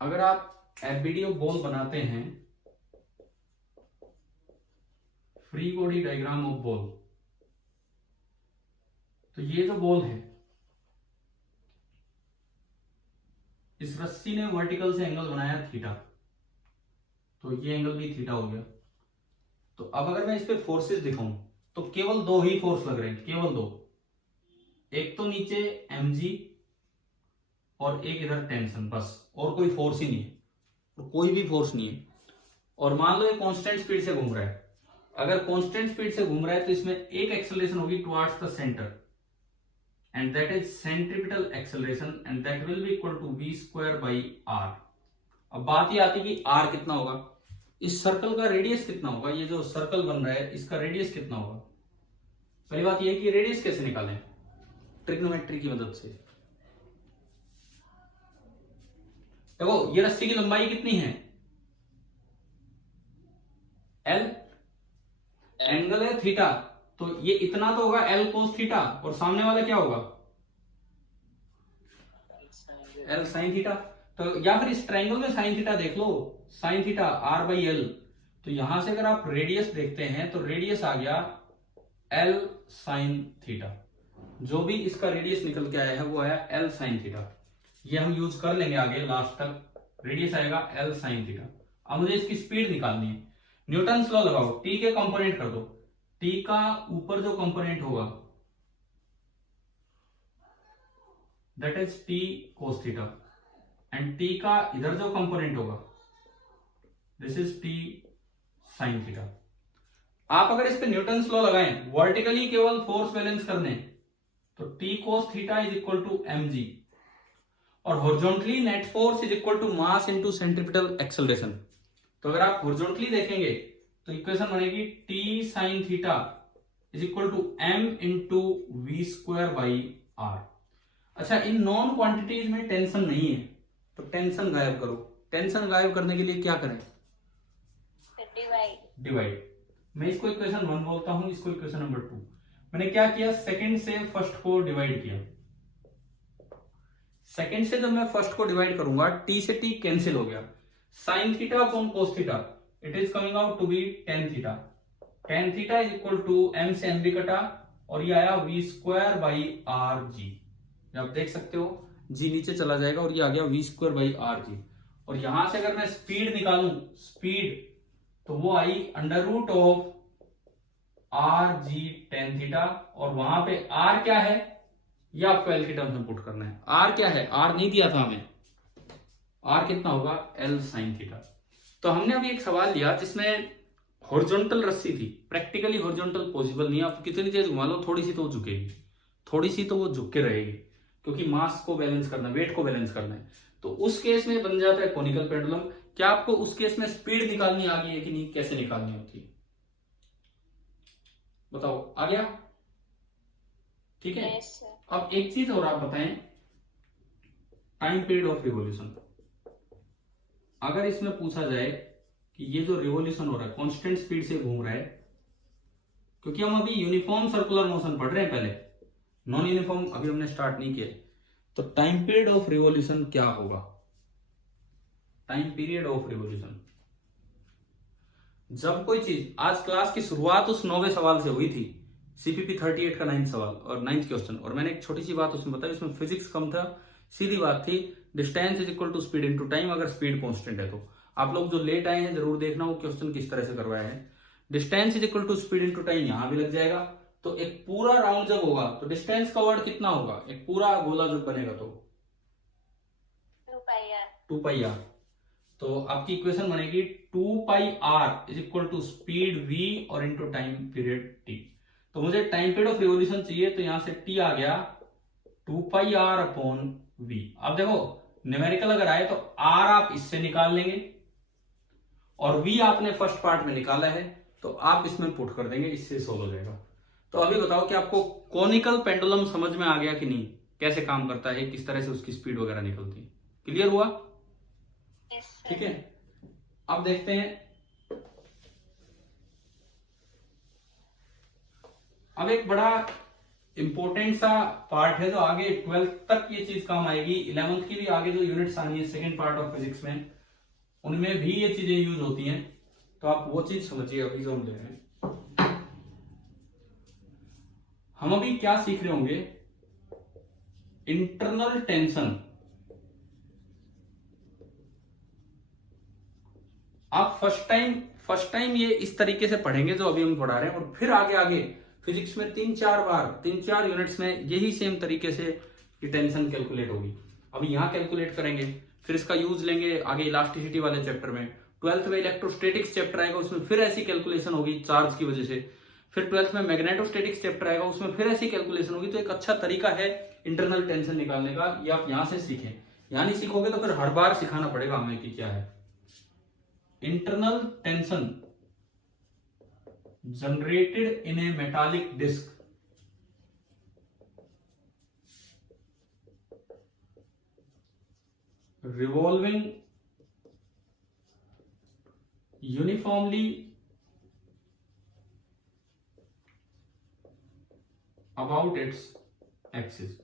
अगर आप एफबीडी ऑफ बॉल बनाते हैं, free body diagram of ball, तो ये जो बॉल है इस रस्सी ने वर्टिकल से एंगल बनाया थीटा, तो ये एंगल भी थीटा हो गया। तो अब अगर मैं इस पे फोर्सेस दिखाऊं तो केवल 2 ही फोर्स लग रहे हैं, केवल 2, एक तो नीचे mg और एक इधर टेंशन, बस, और कोई फोर्स ही नहीं है, और कोई भी फोर्स नहीं है। और मान लो ये कांस्टेंट स्पीड से घूम रहा है, अगर कांस्टेंट स्पीड से घूम रहा है तो इसमें एक एक्सेलरेशन होगी towards the centre, and that is centripetal acceleration, and that will be equal to v square by r। अब बात ये आती है कि r कितना होगा, इस सर्कल का रेडियस कितना होगा, ये जो सर्कल बन रहा है इसका रेडियस कितना होगा। पहली बात ये है कि रेडियस कैसे निकालें, ट्रिग्नोमेट्री की मदद से। देखो ये रस्सी की लंबाई कितनी है, L, एंगल है थीटा, तो ये इतना तो होगा L कोस थीटा, और सामने वाला क्या होगा L साइन थीटा। तो या फिर इस ट्रायंगल में साइन थीटा देख लो, sine theta R by L, तो यहां से अगर आप रेडियस देखते हैं तो रेडियस आ गया L साइन थीटा, जो भी इसका रेडियस निकल के आया है वो आया L साइन थीटा। ये हम यूज कर लेंगे आगे लास्ट तक, रेडियस आएगा L साइन थीटा। अब मुझे इसकी स्पीड निकालनी है, न्यूटन्स लॉ लगाओ, t के कंपोनेंट कर दो, t का ऊपर जो कंपोनेंट होगा that is t cos theta, and t का इधर जो कंपोनेंट होगा this is t sine theta. आप अगर इस पे न्यूटन्स लॉ लगाएं वर्टिकली केवल फोर्स बैलेंस करने, तो t cos theta is equal to mg, और horizontally net force is equal to mass into centripetal acceleration. तो अगर आप हॉरिजॉन्टली देखेंगे तो इक्वेशन बनेगी t sine theta is equal to m into we square by R. अच्छा, इन known quantities में टेंशन नहीं है, तो टेंशन गायब करो। टेंशन गायब करने के लिए क्या करें, डिवाइड। मैं इसको इक्वेशन 1 बोलता हूं, इसको इक्वेशन नंबर 2। मैंने क्या किया, सेकंड से फर्स्ट को डिवाइड किया। सेकंड से जब मैं फर्स्ट को डिवाइड करूंगा t से t कैंसिल हो गया, sine theta upon cos theta it is coming out to be tan theta. Tan theta is equal to m से m भी कटा और ये आया v square by R G. आप देख सकते हो g नीचे चला जाएगा और ये आ गया v स्क्वायर बाई आर जी। और यहां से अगर मैं स्पीड निकालूं, स्पीड तो वो आई under root of R G tan theta, और वहां पे r क्या है, ये आपको एल की टर्म्स में पुट करना है। आर क्या है, आर नहीं दिया था हमें, आर कितना होगा एल साइन थीटा। तो हमने अभी एक सवाल लिया जिसमें हॉरिजॉन्टल रस्सी थी, प्रैक्टिकली हॉरिजॉन्टल पॉसिबल नहीं है, आप कितनी तेज घुमा लो थोड़ी सी तो वो झुकेगी, थोड़ी सी तो वो झुक के रहेगी, क्योंकि मास को बैलेंस करना, वेट को बैलेंस करना है। तो उस केस में बन जाता है कोनिकल पेंडुलम। क्या आपको उस केस में स्पीड निकालनी आ गई है कि नहीं, कैसे निकालनी होती है बताओ, आ गया? ठीक है। Yes sir. अब एक चीज और आप बताएं, टाइम पीरियड ऑफ रिवॉल्यूशन। अगर इसमें पूछा जाए कि ये जो रिवॉल्यूशन हो रहा है कांस्टेंट स्पीड से घूम रहा है, क्योंकि हम अभी यूनिफॉर्म सर्कुलर मोशन पढ़ रहे हैं, पहले नॉन यूनिफॉर्म अभी हमने स्टार्ट नहीं किया, तो टाइम पीरियड ऑफ रिवॉल्यूशन क्या होगा? टाइम पीरियड ऑफ रिवॉल्यूशन, जब कोई चीज, आज क्लास की शुरुआत उस 9वें सवाल से हुई थी, सीपीपी 38 का 9th सवाल और 9th क्वेश्चन, और मैंने एक छोटी सी बात उसमें बताई, उसमें फिजिक्स कम था, सीधी बात थी, distance is equal to speed into time, अगर स्पीड कांस्टेंट है तो। आप लोग जो लेट आए हैं जरूर देखना वो क्वेश्चन किस तरह से करवाया है। Distance is equal to speed into time यहां भी लग जाएगा, तो एक पूरा राउंड जब होगा तो डिस्टेंस का वर्ड कितना होगा, एक पूरा गोला जब बनेगा तो 2 पाई आर। तो आपकी इक्वेशन बनेगी 2 pi R is equal to speed v और इनटू टाइम पीरियड t। तो मुझे टाइम पीरियड ऑफ रिवॉल्यूशन चाहिए, तो यहां से t आ गया 2 पाई आर अपॉन v। अब देखो न्यूमेरिकल अगर आए तो r आप इससे निकाल लेंगे और v आपने फर्स्ट पार्ट में निकाला है, तो आप इसमें पुट कर देंगे, इससे सोल्व हो जाएगा। तो अभी बताओ कि आपको कोनिकल पेंडुलम समझ में आ गया कि नहीं, कैसे काम करता है, किस तरह से उसकी स्पीड वगैरह निकलती है, क्लियर हुआ? ठीक है। अब देखते हैं, अब एक बड़ा इंपॉर्टेंट सा पार्ट है जो आगे 12th तक ये चीज काम आएगी, 11th की भी आगे जो यूनिट्स आनी है सेकंड पार्ट ऑफ फिजिक्स में, उनमें भी ये चीजें यूज होती हैं, तो आप वो चीज समझिए अभी जो हम ले रहे हैं। हम अभी क्या सीख रहे होंगे, इंटरनल टेंशन। आप फर्स्ट टाइम ये इस तरीके से पढ़ेंगे जो अभी हम पढ़ा रहे हैं, और फिर आगे फिजिक्स में 3-4 यूनिट्स में यही सेम तरीके से ये टेंशन कैलकुलेट होगी। अभी यहां कैलकुलेट करेंगे, फिर इसका यूज लेंगे आगे इलास्टिसिटी वाले चैप्टर में, 12th में इलेक्ट्रोस्टैटिक्स चैप्टर आएगा, उसमें फिर ऐसी कैलकुलेशन होगी चार्ज की वजह से, फिर 12th में मैग्नेटोस्टैटिक्स चैप्टर आएगा, उसमें फिर ऐसी कैलकुलेशन होगी। तो एक अच्छा तरीका है इंटरनल टेंशन निकालने का, ये आप यहां से सीखें, यहां नहीं सीखोगे तो फिर हर बार सिखाना पड़ेगा हमें कि क्या है internal tension generated in a metallic disc. revolving uniformly about its axis।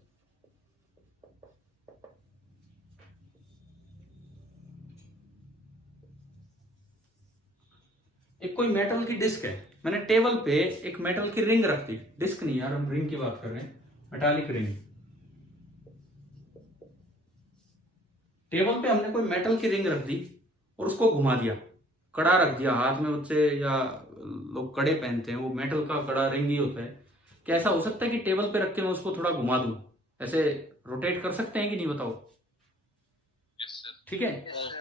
एक कोई मेटल की डिस्क है, मैंने टेबल पे एक मेटल की रिंग रख दी, डिस्क नहीं यार, हम रिंग की बात कर रहे हैं, मेटालिक रिंग। टेबल पे हमने कोई मेटल की रिंग रख दी और उसको घुमा दिया, कड़ा रख दिया हाथ में, बच्चे या लोग कड़े पहनते हैं, वो मेटल का कड़ा रिंग ही होता है। क्या ऐसा हो सकता है कि टेबल पे रख के मैं उसको थोड़ा घुमा दूं, ऐसे रोटेट कर सकते हैं कि नहीं बताओ? ठीक है।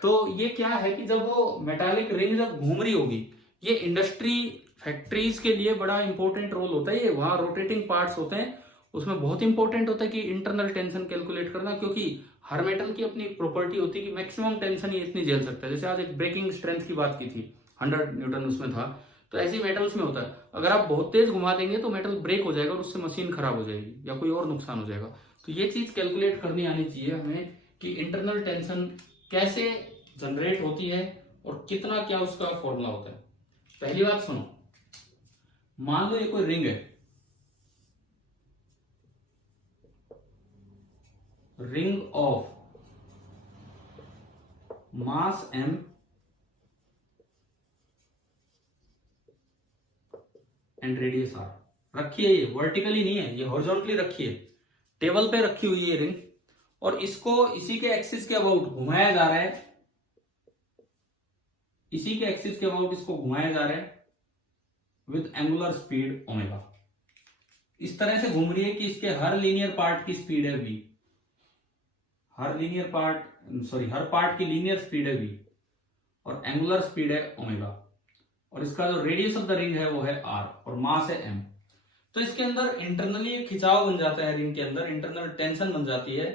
तो ये क्या है कि जब वो मेटालिक रिंग जब घूम रही होगी, ये इंडस्ट्री फैक्ट्रीज के लिए बड़ा इंपॉर्टेंट रोल होता है, ये वहां रोटेटिंग पार्ट्स होते हैं, उसमें बहुत इंपॉर्टेंट होता है कि इंटरनल टेंशन कैलकुलेट करना, क्योंकि हर मेटल की अपनी प्रॉपर्टी होती है कि मैक्सिमम टेंशन ही इतनी झेल सकता है। जैसे आज एक ब्रेकिंग स्ट्रेंथ की बात की थी, 100 न्यूटन उसमें था, तो ऐसी मेटल्स में होता है, अगर आप बहुत तेज घुमा देंगे तो मेटल ब्रेक हो जाएगा और उससे मशीन खराब हो जाएगी या कोई और नुकसान हो जाएगा। तो ये चीज कैलकुलेट करनी आनी चाहिए हमें कि इंटरनल टेंशन कैसे जनरेट होती है और कितना क्या उसका फॉर्मूला होता है। पहली बात सुनो, मान लो ये कोई रिंग है, ring of mass m and radius r, रखिए, ये वर्टिकली नहीं है, ये हॉरिजॉन्टली रखिए, टेबल पे रखी हुई है रिंग, और इसको इसी के एक्सिस के अबाउट घुमाया जा रहा है, इसी के एक्सिस के अबाउट इसको घुमाया जा रहा है विद एंगुलर स्पीड ओमेगा। इस तरह से घूम रही है कि इसके हर लीनियर पार्ट की स्पीड है v, हर पार्ट की लीनियर स्पीड है v और एंगुलर स्पीड है ओमेगा, और इसका जो रेडियस ऑफ द रिंग है वो है r और मास है m। तो इसके अंदर इंटरनली खिंचाव बन जाता है, रिंग के अंदर इंटरनल टेंशन बन जाती है।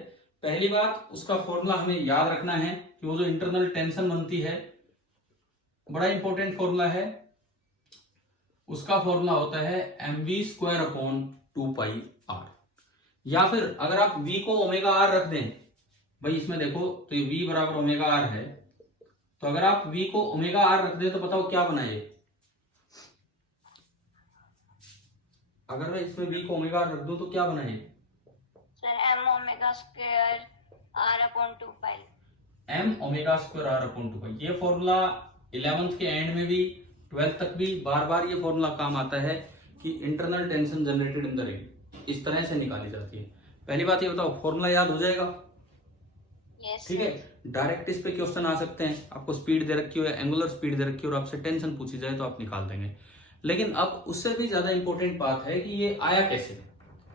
पहली बात, उसका फॉर्मूला हमें याद रखना है कि वो जो इंटरनल टेंशन बनती है, बड़ा इंपॉर्टेंट फॉर्मूला है, उसका फॉर्मूला होता है mv²/2πr। या फिर अगर आप v को ओमेगा r रख दें, भाई इसमें देखो तो ये v बराबर ओमेगा r है, तो अगर आप v को ओमेगा r रख दें तो बताओ क्या बना ये। अगर मैं इसमें v को ओमेगा r रख दूं तो क्या बना ये? Sir m omega square r/2π। m ओमेगा² r/2π। ये फॉर्मूला 11th के एंड में भी 12th तक भी बार बार ये फॉर्मूला काम आता है कि internal tension generated in the ring इस तरह से निकाली जाती है। पहली बात ये बताओ, फॉर्मूला याद हो जाएगा? ठीक है, डायरेक्ट इस पे क्वेश्चन आ सकते हैं, आपको स्पीड दे रखी हो या एंगुलर स्पीड दे रखी हो और आपसे टेंशन पूछी जाए तो आप निकाल देंगे। लेकिन अब उससे भी ज्यादा इंपॉर्टेंट बात है कि ये आया कैसे,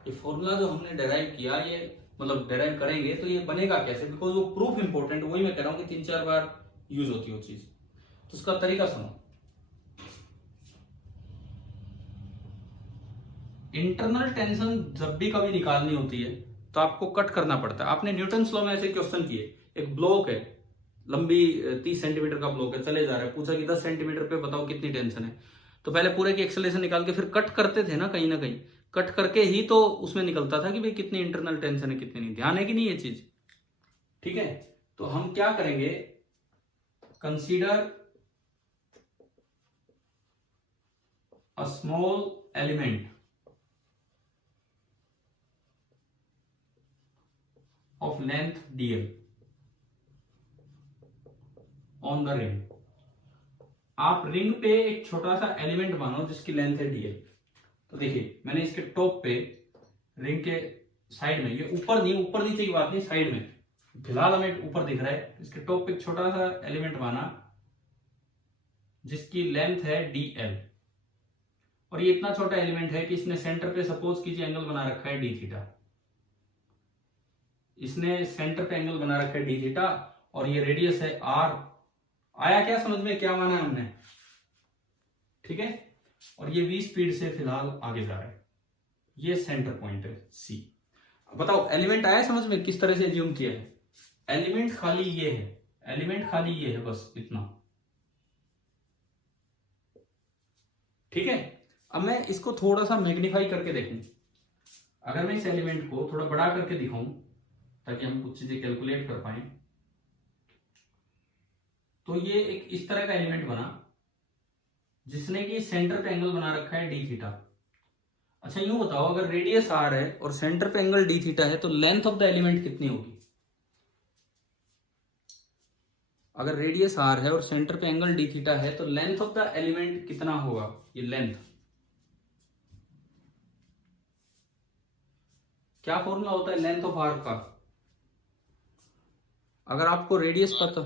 ये फॉर्मूला जो हमने डेराइव किया, ये मतलब डेराइव करेंगे तो ये बनेगा कैसे, बिकॉज वो प्रूफ इंपॉर्टेंट, वही मैं कह रहा हूँ कि 3-4 बार यूज होती है वो चीज। तो उसका तरीका सुनो। इंटरनल टेंशन जब भी कभी निकालनी होती है तो आपको कट करना पड़ता है। आपने न्यूटन लॉ में ऐसे क्वेश्चन किए, एक ब्लॉक है, लंबी 30 सेंटीमीटर का ब्लॉक है, चले जा रहा है, पूछा कि 10 सेंटीमीटर पे बताओ कितनी टेंशन है, तो पहले पूरे की एक्सेलरेशन निकाल के फिर कट करते थे ना कहीं, कट करके ही तो उसमें निकलता था कि भाई कितनी इंटरनल टेंशन है कितनी नहीं। ध्यान है कि नहीं ये चीज? ठीक है, तो हम क्या करेंगे, consider a small element of length dl on the ring। आप रिंग पे एक छोटा सा एलिमेंट मानो जिसकी लेंथ है dl। तो देखिए मैंने इसके टॉप पे, रिंग के साइड में, ये ऊपर नहीं, ऊपर नीचे की बात नहीं, साइड में, फिलहाल हमें ऊपर दिख रहा है, इसके टॉप पे एक छोटा सा एलिमेंट माना जिसकी लेंथ है dl, और ये इतना छोटा एलिमेंट है कि इसने सेंटर पे सपोज कीजिए एंगल बना रखा है d थीटा, इसने सेंटर पे एंगल बना रखा है डी थीटा, और ये रेडियस है r। आया क्या समझ में, क्या माना है हमने? ठीक है, और ये v स्पीड से फिलहाल आगे जा रहा है, ये सेंटर पॉइंट है c। बताओ एलिमेंट आया समझ में, किस तरह से एज्यूम किया है? एलिमेंट खाली ये है, एलिमेंट खाली ये है, बस इतना। ठीक है, अब मैं इसको थोड़ा सा मैग्नीफाई करके देखूं, अगर मैं इस एलिमेंट को थोड़ा बड़ा करके दिखाऊं ताकि हम कुछ चीजें कैलकुलेट कर पाए, तो ये एक इस तरह का एलिमेंट बना जिसने कि सेंटर पे एंगल बना रखा है डी थीटा। अच्छा यूं बताओ, अगर रेडियस आर है और सेंटर पे एंगल डी थीटा है तो लेंथ ऑफ द एलिमेंट कितनी होगी? अगर रेडियस आर है और सेंटर पे एंगल डी थीटा है तो लेंथ ऑफ द एलिमेंट कितना होगा? ये लेंथ, क्या फॉर्मूला होता है लेंथ ऑफ आर का? अगर आपको रेडियस पता,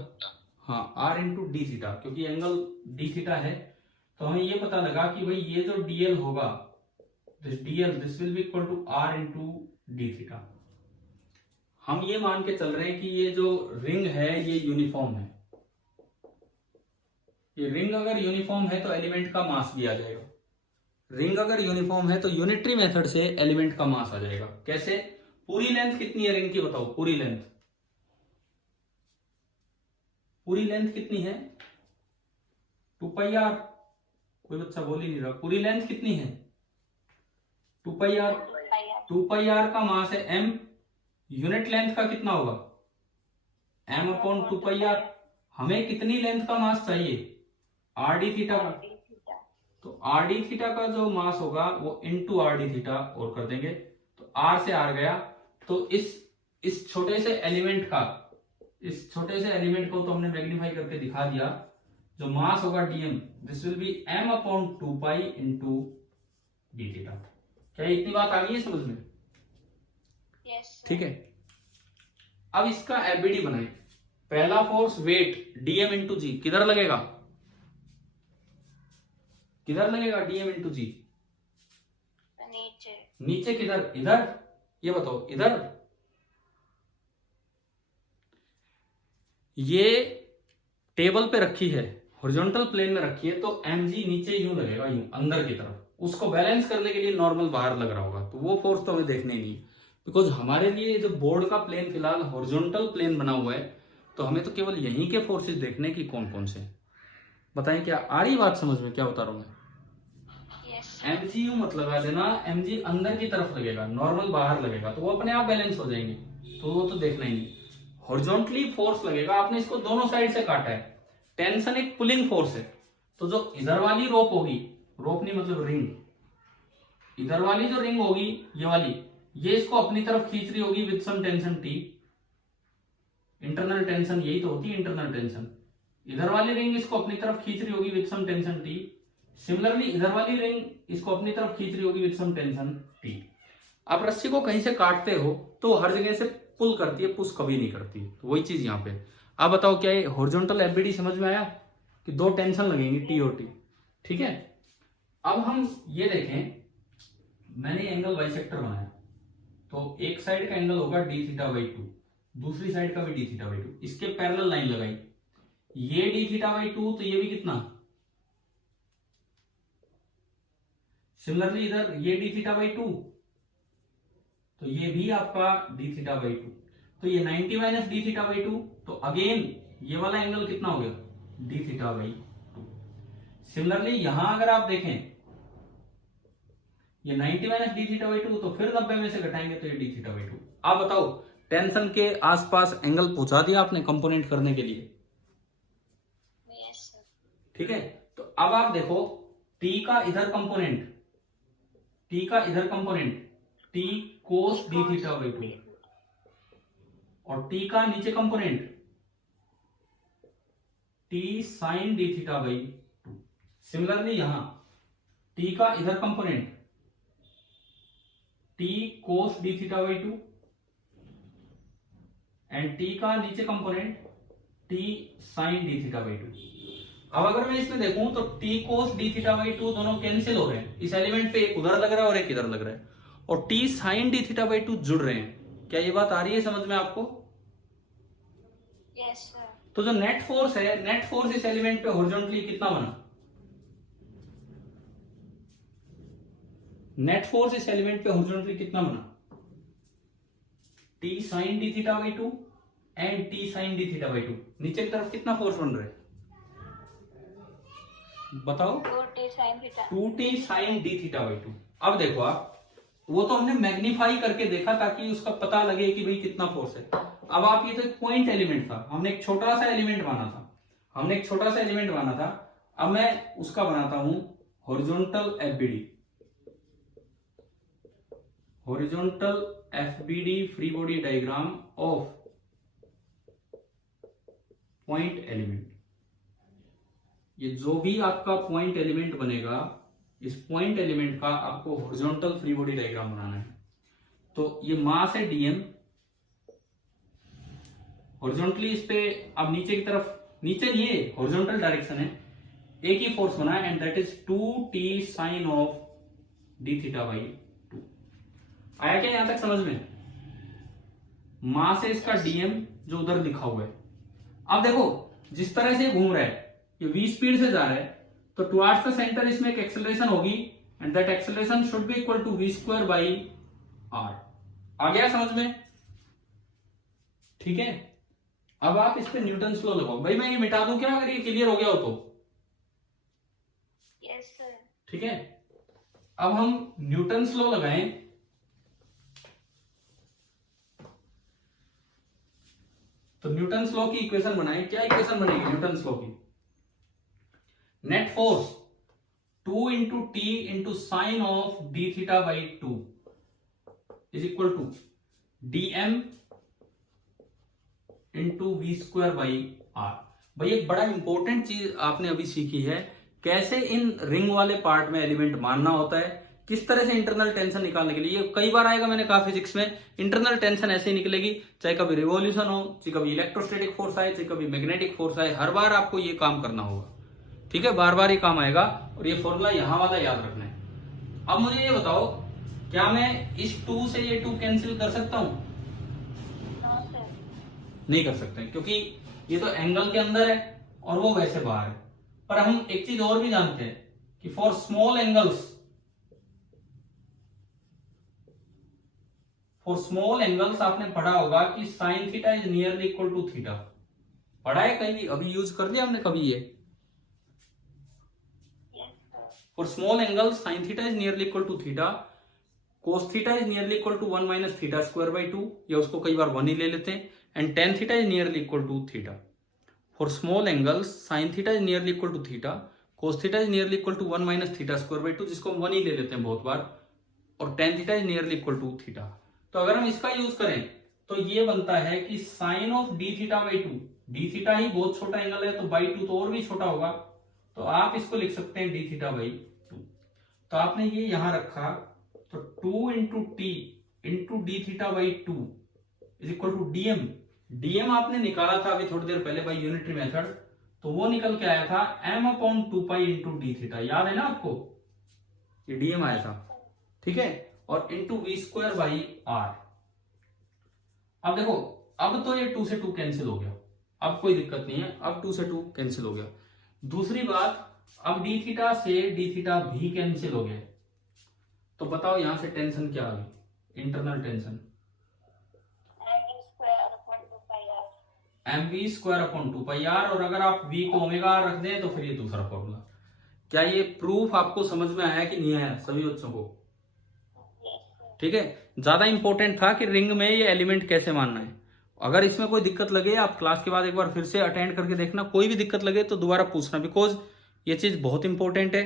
हाँ, आर इंटू डी थीटा, क्योंकि एंगल डी थीटा है तो हमें ये पता लगा कि भाई ये जो डीएल होगा, this will be equal to R into D theta. हम ये मान के चल रहे हैं कि ये जो रिंग है ये यूनिफॉर्म है, ये रिंग अगर यूनिफॉर्म है तो एलिमेंट का मास भी आ जाएगा। रिंग अगर यूनिफॉर्म है तो यूनिटरी मेथड से एलिमेंट का मास आ जाएगा। कैसे? पूरी लेंथ कितनी है रिंग की बताओ, पूरी लेंथ, पूरी लेंथ कितनी है? 2πr। कोई बच्चा बोल ही नहीं रहा, पूरी लेंथ कितनी है? 2πr। 2πr का मास है m, यूनिट लेंथ का कितना होगा? m/2πr। हमें कितनी लेंथ का मास चाहिए? rd थीटा का। तो rd थीटा का जो मास होगा वो इंटू rd थीटा और कर देंगे, तो r से r गया। तो इस छोटे से एलिमेंट का, इस छोटे से एलिमेंट को तो हमने मैग्नीफाई करके दिखा दिया, जो मास होगा dm, this will B m/2π into D theta. क्या इतनी बात आ गई है समझ में? यस। ठीक है, अब इसका एफबीडी बनाए। पहला फोर्स वेट dm इंटू जी किधर लगेगा? किधर लगेगा dm इंटू जी? नीचे। नीचे किधर, इधर, ये बताओ इधर, ये टेबल पे रखी है, हॉरिजॉन्टल प्लेन में रखी है, तो mg नीचे यूं लगेगा, यूं अंदर की तरफ। उसको बैलेंस करने के लिए नॉर्मल बाहर लग रहा होगा, तो वो फोर्स तो हमें देखने ही नहीं, बिकॉज हमारे लिए जो बोर्ड का प्लेन फिलहाल हॉरिजॉन्टल प्लेन बना हुआ है, तो हमें तो केवल यहीं के फोर्सेस देखने की कौन कौन से। बताएं क्या आ रही बात समझ में, क्या बता रहा हूं मैं? Yes. mg यूं मत लगा देना, mg अंदर की तरफ लगेगा, नॉर्मल बाहर लगेगा, तो वो अपने आप बैलेंस हो जाएंगे, तो वो तो देखना ही नहीं। हॉरिजॉन्टली फोर्स लगेगा, आपने इसको दोनों साइड से काटा है, टेंशन एक पुलिंग फोर्स है, तो जो इधर वाली रोप होगी, रोप नहीं मतलब रिंग, इधर वाली जो रिंग होगी ये वाली, ये इसको अपनी तरफ खींच रही होगी with some tension T, internal tension यही तो होती है इंटरनल टेंशन। इधर वाली रिंग इसको अपनी तरफ खींच रही होगी with some tension T, similarly इधर वाली रिंग इसको अपनी तरफ खींच रही होगी विद सम टेंशन T। आप रस्सी को कहीं से काटते हो तो हर जगह से पुल करती है, पुश कभी नहीं करती, तो वही चीज यहाँ पे। आप बताओ क्या ये हॉरिजॉन्टल एफबीडी समझ में आया कि दो टेंशन लगेंगी T और T, ठीक है। अब हम ये देखें, मैंने एंगल बाइसेक्टर बनाया, तो एक साइड का एंगल होगा d थीटा बाई 2, दूसरी साइड का भी d थीटा बाई 2, इसके पैरेलल लाइन लगाई, ये d थीटा बाई 2, तो ये भी कितना, सिमिलरली इधर ये d थीटा बाई 2, तो ये भी आपका d थीटा बाई 2, तो ये 90 माइनस d थीटा बाई 2, तो अगेन ये वाला एंगल कितना हो गया, d थीटा बाई 2। सिमिलरली यहां अगर आप देखें ये 90 माइनस d थीटा बाई 2, तो फिर 90 में से घटाएंगे तो ये d थीटा बाई 2। आप बताओ टेंशन के आसपास एंगल पहुंचा दिया आपने कंपोनेंट करने के लिए, Yes, sir. ठीक है। तो अब आप देखो t का इधर कंपोनेंट, t का इधर component t cos d theta by 2, और t का नीचे component t sine d theta by 2। Similarly यहां t का इधर component t cos d theta by 2, and t का नीचे component t sine d theta by 2। अब अगर मैं इसमें देखूं तो t cos d theta by 2 दोनों कैंसिल हो रहे हैं, इस एलिमेंट पे एक उधर लग रहा है और एक इधर लग रहा है, और t sine d theta by 2 जुड़ रहे हैं। क्या ये बात आ रही है समझ में आपको? Yes, sir. तो जो नेट फोर्स है, नेट फोर्स इस एलिमेंट पे हॉरिजॉन्टली कितना बना, नेट फोर्स इस एलिमेंट पे हॉरिजॉन्टली कितना बना, t sine d theta by 2 and t sine d theta by 2। नीचे की तरफ कितना फोर्स बन रहा है बताओ, 2t sin theta. 2t sine d theta by 2। अब देखो आप, वो तो हमने मैग्नीफाई करके देखा ताकि उसका पता लगे कि भाई कितना फोर्स है। अब आप, ये तो एक पॉइंट एलिमेंट था, हमने एक छोटा सा एलिमेंट माना था, अब मैं उसका बनाता हूं horizontal FBD, horizontal FBD free body diagram of point element. ये जो भी आपका पॉइंट एलिमेंट बनेगा, इस पॉइंट एलिमेंट का आपको हॉरिजॉन्टल फ्री बॉडी डायग्राम बनाना है। तो ये मास है dm, हॉरिजॉन्टली इस पे, अब नीचे की तरफ, नीचे नहीं है, हॉरिजॉन्टल डायरेक्शन है, एक ही फोर्स बना है, and that is 2t sine of d theta by 2। आया क्या यहां तक समझ में? मास है इसका dm जो उधर लिखा हुआ है। अब देखो जिस तरह से घूम रहा है, ये v स्पीड से जा रहा है, तो टुवर्ड्स द सेंटर इसमें एक एक्सेलरेशन होगी, and that acceleration should be equal to v square by r। आ गया समझ में? ठीक है। अब आप इस पे न्यूटन लॉ लगाओ। भाई मैं ये मिटा दूं क्या अगर ये क्लियर हो गया हो तो? Yes, sir. ठीक है। अब हम न्यूटन लॉ लगाएं, तो न्यूटन लॉ की इक्वेशन बनाएं। क्या इक्वेशन बनेगी न्यूटन लॉ की? Net force 2 into t into sine of D theta by 2 is equal to dm into we square by r. भाई एक बड़ा इंपॉर्टेंट चीज आपने अभी सीखी है, कैसे इन रिंग वाले पार्ट में एलिमेंट मानना होता है, किस तरह से इंटरनल टेंशन निकालने के लिए। ये कई बार आएगा, मैंने कहा फिजिक्स में इंटरनल टेंशन ऐसे ही निकलेगी, चाहे कभी रिवॉल्यूशन हो, चाहे कभी इलेक्ट्रोस्टैटिक फोर्स आए, चाहे कभी मैग्नेटिक फोर्स आए, हर बार आपको ये काम करना होगा। ठीक है, बार बार ये काम आएगा, और ये फॉर्मूला यहां वाला याद रखना है। अब मुझे ये बताओ क्या मैं इस 2 से ये 2 कैंसिल कर सकता हूं? No sir. नहीं कर सकते क्योंकि ये तो एंगल के अंदर है और वो वैसे बाहर है। पर हम एक चीज और भी जानते हैं कि फॉर स्मॉल एंगल्स आपने पढ़ा होगा कि sine theta is nearly equal to theta. पढ़ा है कहीं भी? अभी यूज कर लिया हमने कभी ये? Yes sir. For small angles sine theta is nearly equal to theta, cos theta is nearly equal to 1 minus theta square by 2, या उसको कई बार 1 ही ले लेते हैं, and tan theta is nearly equal to theta. For small angles sine theta is nearly equal to theta, cos theta is nearly equal to 1 minus theta square by 2, जिसको हम 1 ही ले लेते हैं बहुत बार, और tan theta is nearly equal to theta. तो अगर हम इसका यूज करें तो ये बनता है कि sine of D theta by 2, D theta ही बहुत छोटा एंगल है तो बाई 2 तो और भी छोटा होगा, तो आप इसको लिख सकते हैं डी थीटा बाई 2। तो आपने ये यहां रखा, तो 2 into t into D theta by 2 is equal to dm. Dm आपने निकाला था अभी थोड़ी देर पहले बाई यूनिटरी मेथड, तो वो निकल के आया था m upon 2 pi into D theta. याद है ना आपको? ये डीएम आया था, ठीक है, और into we square by r. अब देखो, अब तो ये 2 से 2 कैंसिल हो गया, अब कोई दिक्कत नहीं है, अब 2 से 2 कैंसिल हो गया। दूसरी बात, अब डी थीटा से डी थीटा भी कैंसिल हो गया, तो बताओ यहां से टेंशन क्या आ गई? Internal tension mv square upon 2 pi r, और अगर आप v को ओमेगा आर रख दें तो फिर ये दूसरा फॉर्मूला। क्या ये प्रूफ आपको समझ में आया कि नहीं आया सभी बच्चों को? ठीक है, ज्यादा इंपॉर्टेंट था कि रिंग में ये एलिमेंट कैसे मानना है। अगर इसमें कोई दिक्कत लगे, आप क्लास के बाद एक बार फिर से अटेंड करके देखना, कोई भी दिक्कत लगे तो दोबारा पूछना, बिकॉज ये चीज बहुत इंपॉर्टेंट है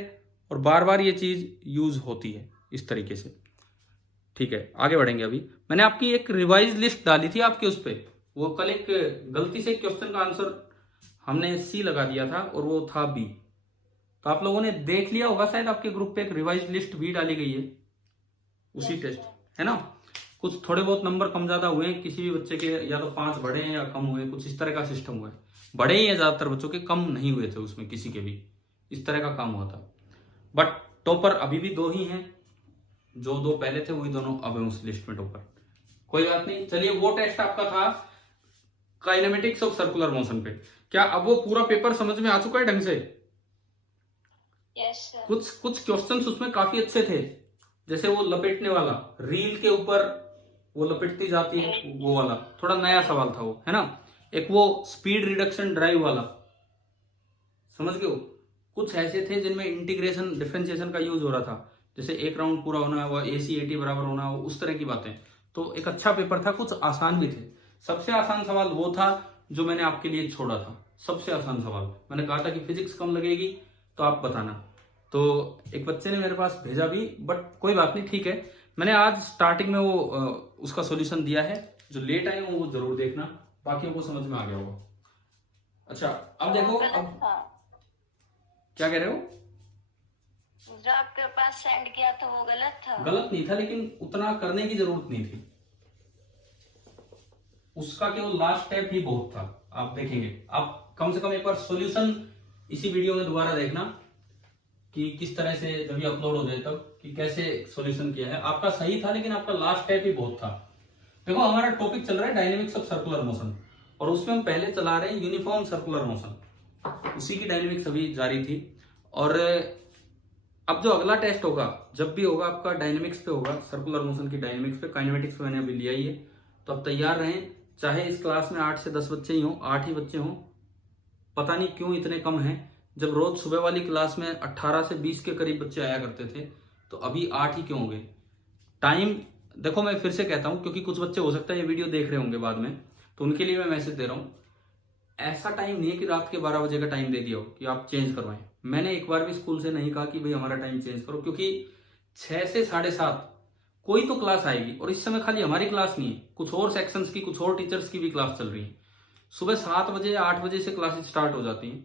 और बार बार ये चीज यूज होती है इस तरीके से। ठीक है, आगे बढ़ेंगे। अभी मैंने आपकी एक रिवाइज लिस्ट डाली थी आपके उस पर, वो कल एक गलती से क्वेश्चन का आंसर हमने सी लगा दिया था और वो था बी, तो आप लोगों ने देख लिया होगा शायद, आपके ग्रुप पे एक रिवाइज लिस्ट भी डाली गई है उसी टेस्ट, है ना? कुछ थोड़े बहुत नंबर कम ज्यादा हुए हैं किसी भी बच्चे के, या तो 5 बढ़े हैं या कम हुए, कुछ इस तरह का सिस्टम हुआ है। बड़े ही है ज्यादातर बच्चों के, कम नहीं हुए थे उसमें किसी के भी, इस तरह का काम हुआ था। बट टॉपर अभी भी 2 ही हैं, जो 2 पहले थे वही दोनों अब हैं उस लिस्ट में टॉपर। कोई बात नहीं, चलिए वो टेस्ट आपका था काइनेमेटिक्स ऑफ सर्कुलर मोशन पे। क्या अब वो पूरा पेपर समझ में आ चुका है ढंग से? Yes sir. कुछ क्वेश्चंस उसमें काफी अच्छे थे, जैसे वो लपेटने वाला, रील के ऊपर वो लपेटती जाती है वो वाला, थोड़ा नया सवाल था वो, है ना? एक वो स्पीड रिडक्शन ड्राइव वाला, समझ गए हो? कुछ ऐसे थे जिनमें इंटीग्रेशन डिफरेंशिएशन का यूज हो रहा था, जैसे एक राउंड पूरा होना हुआ, AC AT बराबर होना हुआ, उस तरह की बातें। तो एक अच्छा पेपर था, कुछ आसान भी थे। सबसे आसान सवाल वो था जो मैंने आपके लिए छोड़ा था, सबसे आसान सवाल। मैंने कहा था कि फिजिक्स कम लगेगी तो आप बताना, तो एक बच्चे ने मेरे पास भेजा भी, बट कोई बात नहीं, ठीक है। मैंने आज स्टार्टिंग में वो उसका सॉल्यूशन दिया है, जो लेट आए हो वो जरूर देखना, बाकियों को समझ में आ गया होगा। अच्छा, अब देखो, अब क्या कह रहे हो? जो आपके पास सेंड किया था वो गलत था? गलत नहीं था, लेकिन उतना करने की जरूरत नहीं थी, उसका केवल लास्ट स्टेप ही बहुत था। आप देखेंगे, आप कम से कम एक बार सॉल्यूशन इसी वीडियो में दोबारा देखना कि किस तरह से जब ये अपलोड हो जाए तब, कि कैसे सॉल्यूशन किया है। आपका सही था, लेकिन आपका लास्ट स्टेप ही बहुत था। देखो, हमारा टॉपिक चल रहा है डायनेमिक्स ऑफ सर्कुलर मोशन, और उसमें हम पहले चला रहे हैं यूनिफॉर्म सर्कुलर मोशन, उसी की डायनेमिक्स अभी जारी थी। और अब जो अगला टेस्ट होगा, जब भी होगा आपका डायनेमिक्स पे होगा, सर्कुलर मोशन की डायनेमिक्स पे। काइनेमेटिक्स पे मैंने अभी लिया ही है, तो अब तैयार रहें। चाहे इस क्लास में 8 से 10 बच्चे ही हों, 8 ही बच्चे हों, पता नहीं क्यों इतने कम हैं। जब रोज सुबह वाली क्लास में 18 से 20 के करीब बच्चे आया करते थे, तो अभी 8 ही क्यों हो गए? टाइम देखो, मैं फिर से कहता हूं, क्योंकि कुछ बच्चे हो सकता है ये वीडियो देख रहे होंगे बाद में, तो उनके लिए मैं मैसेज दे रहा हूं। ऐसा टाइम नहीं है कि रात के 12 बजे का टाइम दे दिया हो कि आप चेंज करवाएं। मैंने एक बार भी स्कूल से नहीं कहा कि भाई हमारा टाइम चेंज करो, क्योंकि 6 से 7:30 कोई तो क्लास आएगी, और इस समय खाली हमारी क्लास नहीं है, कुछ और सेक्शंस की, कुछ और टीचर्स की भी क्लास चल रही है। सुबह 7 बजे या 8 बजे से क्लासेस स्टार्ट हो जाती हैं,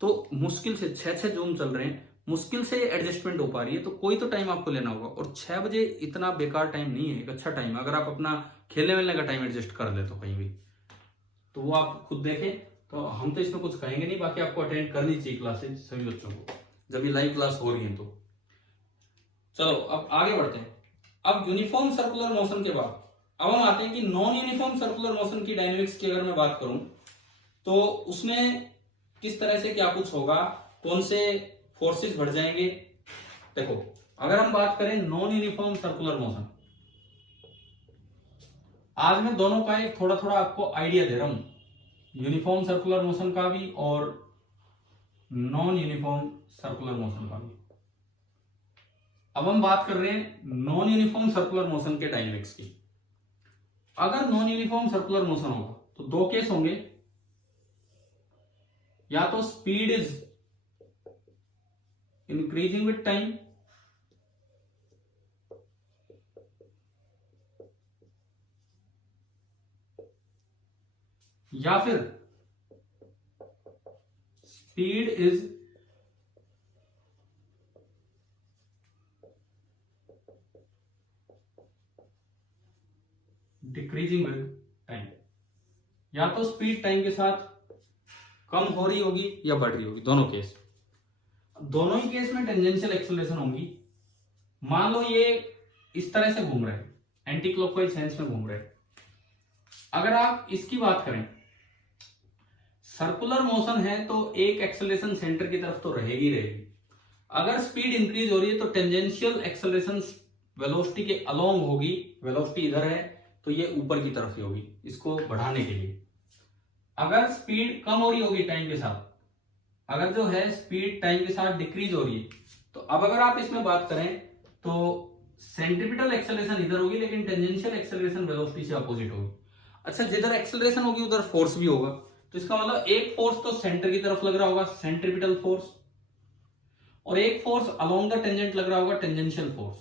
तो मुश्किल से 6 जूम चल रहे हैं, मुश्किल से एडजस्टमेंट हो पा रही है, तो कोई तो टाइम आपको लेना होगा। और 6 बजे इतना बेकार टाइम नहीं है, एक अच्छा टाइम है। अगर आप अपना खेलने मिलने का टाइम एडजस्ट कर ले तो कहीं भी, तो वो आप खुद देखें। तो हम तो इसमें कुछ कहेंगे नहीं, बाकी आपको अटेंड करनी चाहिए क्लासेस सभी बच्चों को, जब ये लाइव क्लास हो रही है तो। चलो अब आगे बढ़ते हैं। अब यूनिफॉर्म सर्कुलर मोशन के बाद अब हम आते हैं कि नॉन यूनिफॉर्म सर्कुलर मोशन की डायनेमिक्स की अगर मैं बात करूं तो उसमें किस तरह से क्या कुछ होगा, कौन से फोर्सेस बढ़ जाएंगे। देखो अगर हम बात करें नॉन यूनिफॉर्म सर्कुलर मोशन, आज मैं दोनों का एक थोड़ा थोड़ा आपको आइडिया दे रहा हूं, यूनिफॉर्म सर्कुलर मोशन का भी और नॉन यूनिफॉर्म सर्कुलर मोशन का भी। अब हम बात कर रहे हैं नॉन यूनिफॉर्म सर्कुलर मोशन के डायनेमिक्स की। अगर नॉन यूनिफॉर्म सर्कुलर मोशन होगा तो दो केस होंगे, या तो speed is increasing with time या फिर speed is decreasing with time. या तो स्पीड टाइम के साथ कम हो रही होगी या बढ़ रही होगी, दोनों केस। दोनों ही केस में टेंजेंशियल एक्सेलरेशन होंगी। मान लो ये इस तरह से घूम रहे हैं, एंटी क्लॉकवाइज सेंस में घूम रहे हैं। अगर आप इसकी बात करें, सर्कुलर मोशन है तो एक एक्सेलरेशन सेंटर की तरफ तो रहेगी रहेगी। अगर स्पीड इंक्रीज हो रही है तो टेंजेंशियल एक्सेलरेशन वेलोसिटी के अलोंग होगी। वेलोसिटी इधर है तो ये ऊपर की तरफ ही होगी, इसको बढ़ाने के लिए। अगर स्पीड कम हो रही होगी टाइम के साथ, अगर जो है स्पीड टाइम के साथ डिक्रीज हो रही है, तो अब अगर आप इसमें बात करें तो सेंट्रीपिटल एक्सेलरेशन इधर होगी लेकिन टेंजेंशियल एक्सेलरेशन वेलोसिटी से अपोजिट होगी। अच्छा, जिधर एक्सेलरेशन होगी उधर फोर्स भी होगा, तो इसका मतलब एक फोर्स तो सेंटर की तरफ लग रहा होगा, सेंट्रीपिटल फोर्स, और एक फोर्स अलोंग द टेंजेंट लग रहा होगा, टेंजेंशियल फोर्स।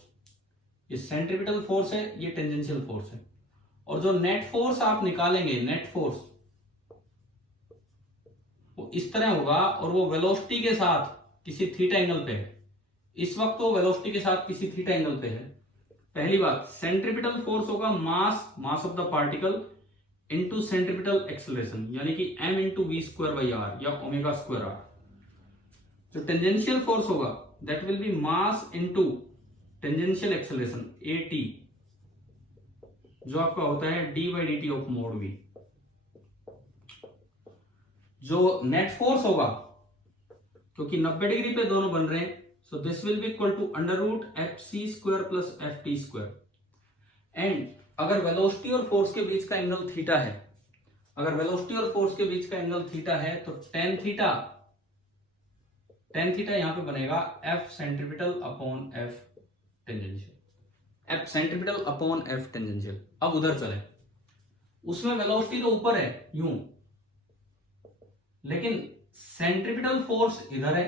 ये सेंट्रीपिटल फोर्स है, ये टेंजेंशियल फोर्स है। और जो नेट फोर्स आप निकालेंगे, नेट फोर्स वो इस तरह होगा और वो वेलोसिटी के साथ किसी थीटा एंगल पे है। इस वक्त वो वेलोसिटी के साथ किसी थीटा एंगल पे है। पहली बात, सेंट्रीपिटल फोर्स होगा mass of the particle into centripetal acceleration, यानी कि m into we square by r या ओमेगा स्क्वायर आर। जो टेंजेंशियल फोर्स होगा that will be mass into tangential acceleration at, जो आपका होता है d by D t of mod v। जो नेट फोर्स होगा, क्योंकि 90 डिग्री पे दोनों बन रहे हैं, so this will be equal to under root f c square plus f t square. And अगर वेलोसिटी और फोर्स के बीच का एंगल थीटा है, अगर वेलोसिटी और फोर्स के बीच का एंगल थीटा है तो टेन थीटा यहां पे बनेगा F centripetal upon F tangential, F centripetal upon F tangential. अब उधर चले, उसमें वेलोसिटी तो ऊपर है यूं, लेकिन सेंट्रीपिटल फोर्स इधर है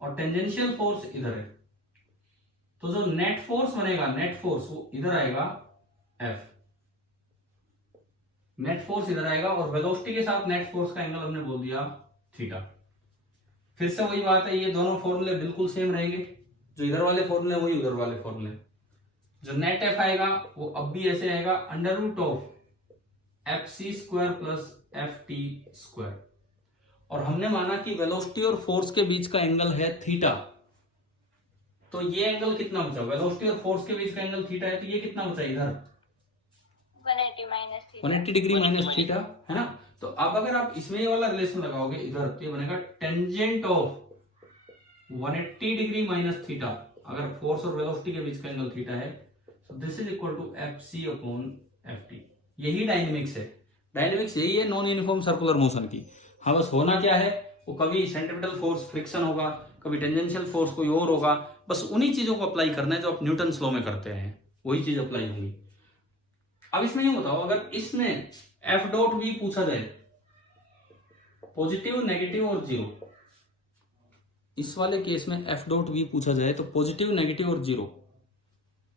और टेंजेंशियल फोर्स इधर है, तो जो नेट फोर्स बनेगा, नेट फोर्स वो इधर आएगा F, नेट फोर्स इधर आएगा और वेलोसिटी के साथ नेट फोर्स का एंगल हमने बोल दिया थीटा। फिर से वही बात है, ये दोनों फॉर्मूले बिल्कुल सेम रहेंगे, जो इधर वाले फॉर्मूले वही उधर वाले फॉर्मूले। जो नेट F आएगा वो अब भी ऐसे आएगा under root of f c square plus f t square. और हमने माना कि वेलोसिटी और फोर्स के बीच का एंगल है थीटा, तो ये एंगल कितना बचा, वेलोसिटी और फोर्स के बीच का एंगल थीटा है, तो ये कितना बचा इधर 180 डिग्री माइनस थीटा, है ना। तो अब अगर आप इसमें ये वाला रिलेशन लगाओगे इधर, तो ये बनेगा tangent of 180 degree minus theta. अगर फोर्स और वेलोसिटी के बीच का एंगल थीटा है, so this is equal to f c upon f t. यही डायनेमिक्स है, डायनेमिक्स यही है नॉन यूनिफॉर्म सर्कुलर मोशन की। हाँ, बस होना क्या है, वो कभी सेंट्रीपिटल फोर्स फ्रिक्शन होगा, कभी टेंजेंशियल फोर्स कोई और होगा, बस उन्हीं चीजों को अप्लाई करना है जो आप न्यूटन लॉ में करते हैं, वही चीज अप्लाई होगी। अब इसमें ये बताओ, अगर इसमें एफ डॉट भी पूछा जाए, पॉजिटिव, नेगेटिव और जीरो, इस वाले केस में एफ डॉट भी पूछा जाए तो पॉजिटिव, नेगेटिव और जीरो,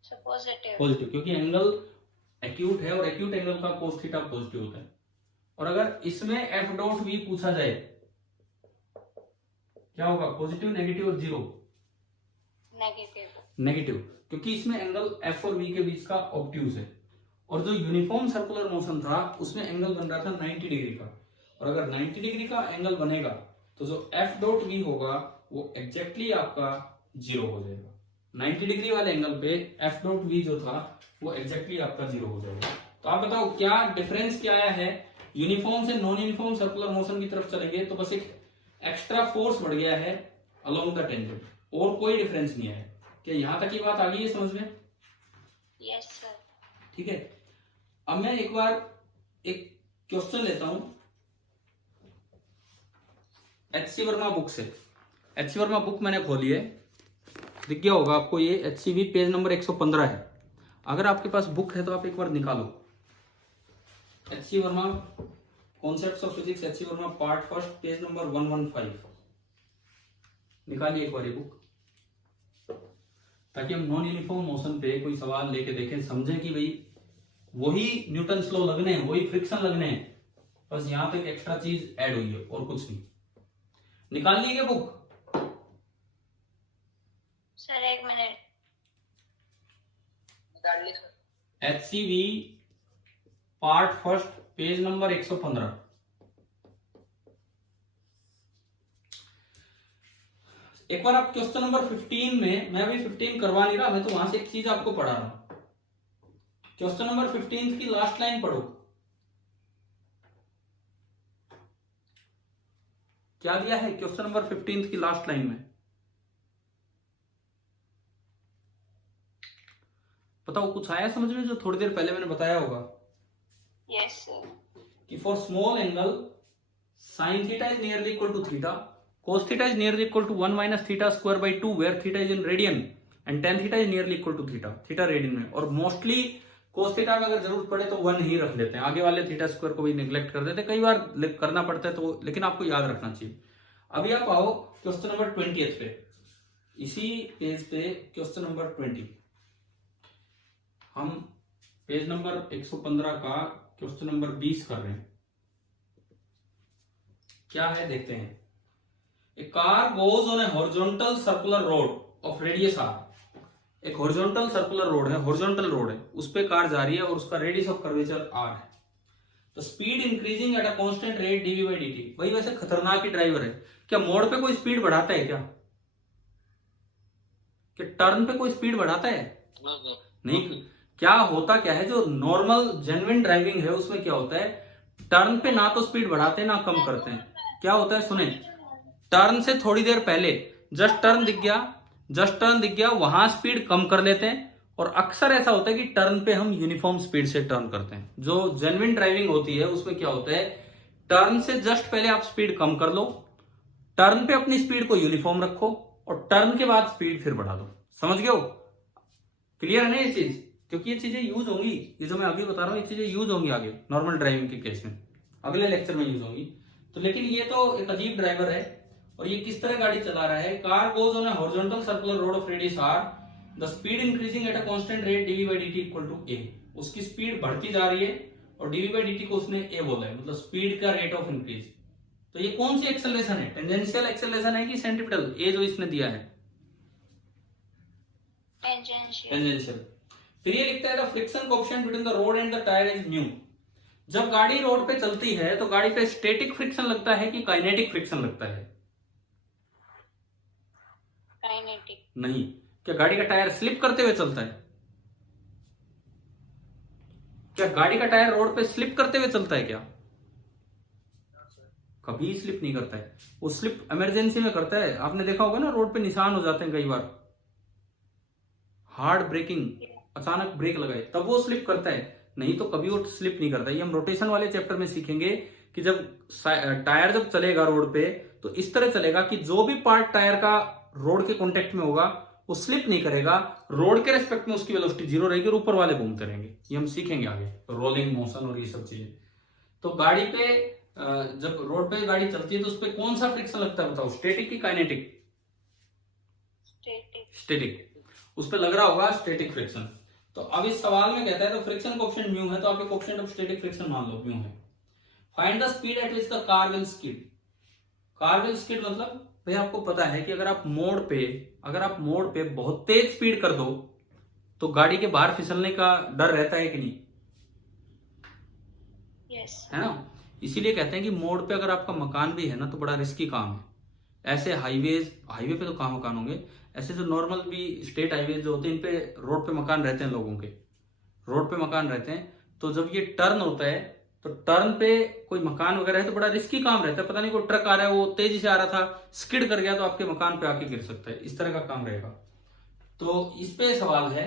पॉजिटिव, क्योंकि एंगल एक्यूट है और एक्यूट एंगल का कोस थीटा पॉजिटिव होता है। और अगर इसमें एफ डॉट भी पूछा जाए, क्या होगा, पॉजिटिव, नेगेटिव और जीरो, नेगेटिव, क्योंकि इसमें एंगल एफ और वी के बीच का ऑब्ट्यूज है। और जो यूनिफॉर्म सर्कुलर मोशन था उसमें एंगल बन रहा था 90 डिग्री का, और अगर 90 डिग्री का एंगल बनेगा तो जो एफ डॉट वी होगा वो एग्जैक्टली आपका जीरो हो जाएगा। 90 डिग्री वाले एंगल पे एफ डॉट वी जो था वो एग्जैक्टली आपका 0 हो जाएगा। तो आप बताओ क्या डिफरेंस क्या आया है, यूनिफॉर्म से नॉन यूनिफॉर्म सर्कुलर मोशन की तरफ चलेंगे तो बस एक एक्स्ट्रा फोर्स बढ़ गया है अलोंग द टेंजेंट, और कोई डिफरेंस नहीं है। क्या यहां तक की बात आ गई है समझ में? Yes sir. ठीक है, अब मैं एक बार एक क्वेश्चन लेता हूं एच.सी. वर्मा बुक से। एच.सी. वर्मा बुक मैंने खोली है, दिख गया होगा आपको, ये एच.सी.वी पेज नंबर 115 है। अगर आपके पास बुक है तो आप एक बार निकालो, H C. Verma concepts of physics, H C. Verma part first, page number 115। निकालिए एक बार ये बुक, ताकि हम नॉन यूनिफॉर्म मोशन पे कोई सवाल लेके देखें, समझें कि भाई वही न्यूटन लॉ लगने हैं, वही फ्रिक्शन लगने हैं, बस यहां पे एक एक्स्ट्रा चीज ऐड हुई है और कुछ नहीं। निकाल लीजिए बुक। सर एक मिनट। निकाल ली sir. H C V part first, page number 115। एक बार आप क्वेश्चन नंबर 15 में, मैं अभी 15 करवा नहीं रहा, मैं तो वहां से एक चीज आपको पढ़ा रहा हूं। क्वेश्चन नंबर 15 की लास्ट लाइन पढ़ो, क्या दिया है क्वेश्चन नंबर 15 की लास्ट लाइन में? बताओ कुछ आया समझ में, जो थोड़ी देर पहले मैंने बताया होगा यस सर। कि for small angle sin theta is nearly equal to theta, cos theta is nearly equal to 1 minus theta square by 2 where theta is in radian and tan theta is nearly equal to theta, theta radian में। और mostly cos theta में अगर जरूरत पड़े तो 1 ही रख लेते हैं, आगे वाले थीटा स्क्वायर को भी निगलेक्ट कर देते हैं, कई बार करना पड़ता है तो, लेकिन आपको याद रखना चाहिए। अभी आप आओ क्वेश्चन नंबर 20 पे, इसी पेज पे क्वेश्चन नंबर 20, हम पेज नंबर 115 का क्वेश्चन नंबर 20 कर रहे हैं। क्या है देखते हैं। A car goes on a horizontal circular road of radius R. एक हॉरिजॉन्टल सर्कुलर रोड है, हॉरिजॉन्टल रोड है, उस पे कार जा रही है और उसका रेडियस ऑफ कर्वेचर आर है। तो speed increasing at a constant rate DV by D t. भाई वैसे खतरनाक ही ड्राइवर है, क्या मोड़ पे कोई स्पीड बढ़ाता है क्या टर्न पे कोई स्पीड बढ़ाता है? नहीं। क्या होता क्या है, जो नॉर्मल जेन्युइन ड्राइविंग है उसमें क्या होता है, टर्न पे ना तो स्पीड बढ़ाते हैं ना कम करते हैं। क्या होता है सुने, टर्न से थोड़ी देर पहले जस्ट टर्न दिख गया वहां स्पीड कम कर लेते हैं, और अक्सर ऐसा होता है कि टर्न पे हम यूनिफॉर्म स्पीड से टर्न करते हैं। जो जेन्युइन ड्राइविंग होती है उसमें क्या होता है, टर्न से जस्ट पहले आप स्पीड कम कर लो, टर्न पे अपनी स्पीड को यूनिफॉर्म रखो, और टर्न के बाद स्पीड फिर बढ़ा दो। समझ गए हो? क्लियर है ना ये चीज? क्योंकि ये चीजें यूज होंगी, ये जो मैं अभी बता रहा हूँ ये चीजें यूज होंगी आगे नॉर्मल ड्राइविंग के केस में, अगले लेक्चर में यूज होंगी। तो लेकिन ये तो एक अजीब ड्राइवर है, और ये किस तरह गाड़ी चला रहा है। Car goes on a horizontal circular road of radius R, the speed increasing at a constant rate DV by D T equal to A. उसकी स्पीड बढ़ती जा रही है और डीवी बाई डी टी को उसने ए बोला है, मतलब स्पीड का रेट ऑफ इंक्रीज। तो ये कौन सी एक्सेलरेशन है, टेंजेंशियल एक्सेलरेशन है कि सेंट्रीपिटल? ए जो इसने दिया है टेंजेंशियल। फिर ये लिखता है the friction coefficient between the road and the tyre is mu. जब गाड़ी रोड पे चलती है तो गाड़ी पे स्टैटिक फ्रिक्शन लगता है कि काइनेटिक फ्रिक्शन लगता है? काइनेटिक। नहीं। क्या गाड़ी का टायर स्लिप करते हुए चलता है? क्या गाड़ी का टायर रोड पे स्लिप करते हुए चलता है क्या? कभी स्लिप नहीं करता है। वो स्लिप इमरजेंसी में करता है। आपने देखा होगा ना, रोड पे निशान हो जाते हैं कई बार, हार्ड ब्रेकिंग, अचानक ब्रेक लगाए तब वो स्लिप करता है, नहीं तो कभी वो स्लिप नहीं करता। ये हम रोटेशन वाले चैप्टर में सीखेंगे कि जब टायर जब चलेगा रोड पे तो इस तरह चलेगा कि जो भी पार्ट टायर का रोड के कांटेक्ट में होगा वो स्लिप नहीं करेगा, रोड के रेस्पेक्ट में उसकी वेलोसिटी जीरो रहेगी और ऊपर वाले घूमते रहेंगे। ये हम सीखेंगे आगे, रोलिंग मोशन और ये सब चीजें। तो गाड़ी पे जब रोड पे गाड़ी चलती है तो उस पर कौन सा फ्रिक्शन लगता है बताओ, स्टैटिक की काइनेटिक? स्टैटिक। उस पर लग रहा होगा स्टैटिक फ्रिक्शन। तो अब इस सवाल में कहता है तो फ्रिक्शन कोएफिशिएंट म्यू है, तो आप कोएफिशिएंट ऑफ स्टैटिक फ्रिक्शन मान लो म्यू है। Find the speed at which the car will skid. Car will skid मतलब भाई आपको पता है कि अगर आप मोड़ पे बहुत तेज स्पीड कर दो तो गाड़ी के बाहर फिसलने का डर रहता है कि नहीं? यस। है ना? इसीलिए कहते हैं कि मोड़ पे अगर आपका मकान भी है ना तो बड़ा रिस्की काम है। ऐसे हाईवे पे तो कहाँ मकान होंगे, ऐसे जो नॉर्मल भी स्टेट हाईवे जो होते हैं इन पे रोड पे मकान रहते हैं, लोगों के रोड पे मकान रहते हैं, तो जब ये टर्न होता है तो टर्न पे कोई मकान वगैरह है तो बड़ा रिस्की काम रहता है। पता नहीं कोई ट्रक आ रहा है, वो तेजी से आ रहा था, स्किड कर गया तो आपके मकान पे आके गिर सकता है, इस तरह का काम रहेगा। तो इस पे सवाल है,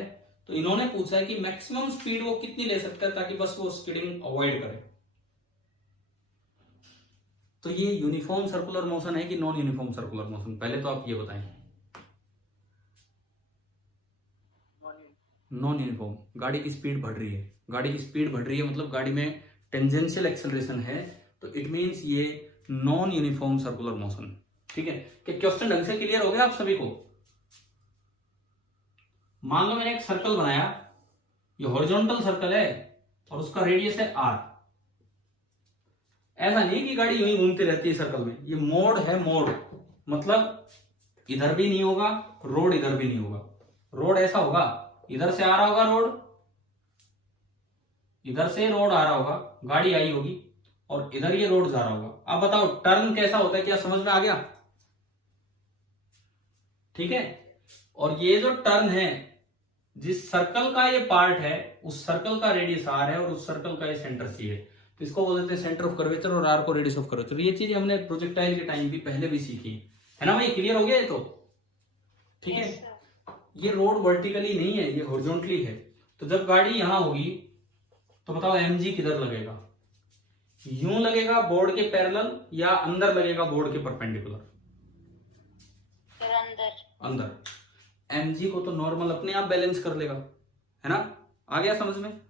तो इन्होंने पूछा है कि मैक्सिमम स्पीड वो कितनी ले सकता है ताकि बस वो स्किडिंग अवॉइड करे। तो ये यूनिफॉर्म सर्कुलर मोशन है कि नॉन यूनिफॉर्म सर्कुलर मोशन, पहले तो आप ये बताएं। नॉन यूनिफॉर्म, गाड़ी की स्पीड बढ़ रही है, गाड़ी की स्पीड बढ़ रही है मतलब गाड़ी में टेंजेंशियल एक्सेलरेशन है, तो इट मींस ये नॉन यूनिफॉर्म सर्कुलर मोशन। ठीक है, क्या क्वेश्चन ढंग से क्लियर हो गया आप सभी को? मान लो मैंने एक सर्कल बनाया, ये हॉरिजॉन्टल सर्कल है और उसका रेडियस है r। ऐसा नहीं कि गाड़ी यूं ही घूमती रहती है सर्कल में, ये मोड है, मोड मतलब इधर भी नहीं होगा रोड, इधर भी नहीं होगा रोड, ऐसा होगा इधर से आ रहा होगा रोड, इधर से रोड आ रहा होगा, गाड़ी आई होगी और इधर ये रोड जा रहा होगा। अब बताओ टर्न कैसा होता है, क्या समझ में आ गया? ठीक है, और ये जो टर्न है, जिस सर्कल का ये पार्ट है उस सर्कल का रेडियस r है और उस सर्कल का ये सेंटर c है, तो इसको बोल देते हैं सेंटर ऑफ कर्वेचर और r को रेडियस ऑफ कर्वेचर। ये चीज हमने प्रोजेक्टाइल के टाइम भी पहले भी सीखी है ना भाई, क्लियर हो गया ये तो? ठीक है, ये रोड वर्टिकली नहीं है, ये हॉरिजॉन्टली है। तो जब गाड़ी यहां होगी तो बताओ mg किधर लगेगा? यूं लगेगा बोर्ड के पैरेलल या अंदर लगेगा बोर्ड के परपेंडिकुलर? अंदर। mg को तो नॉर्मल अपने आप बैलेंस कर लेगा, है ना? आ गया समझ में?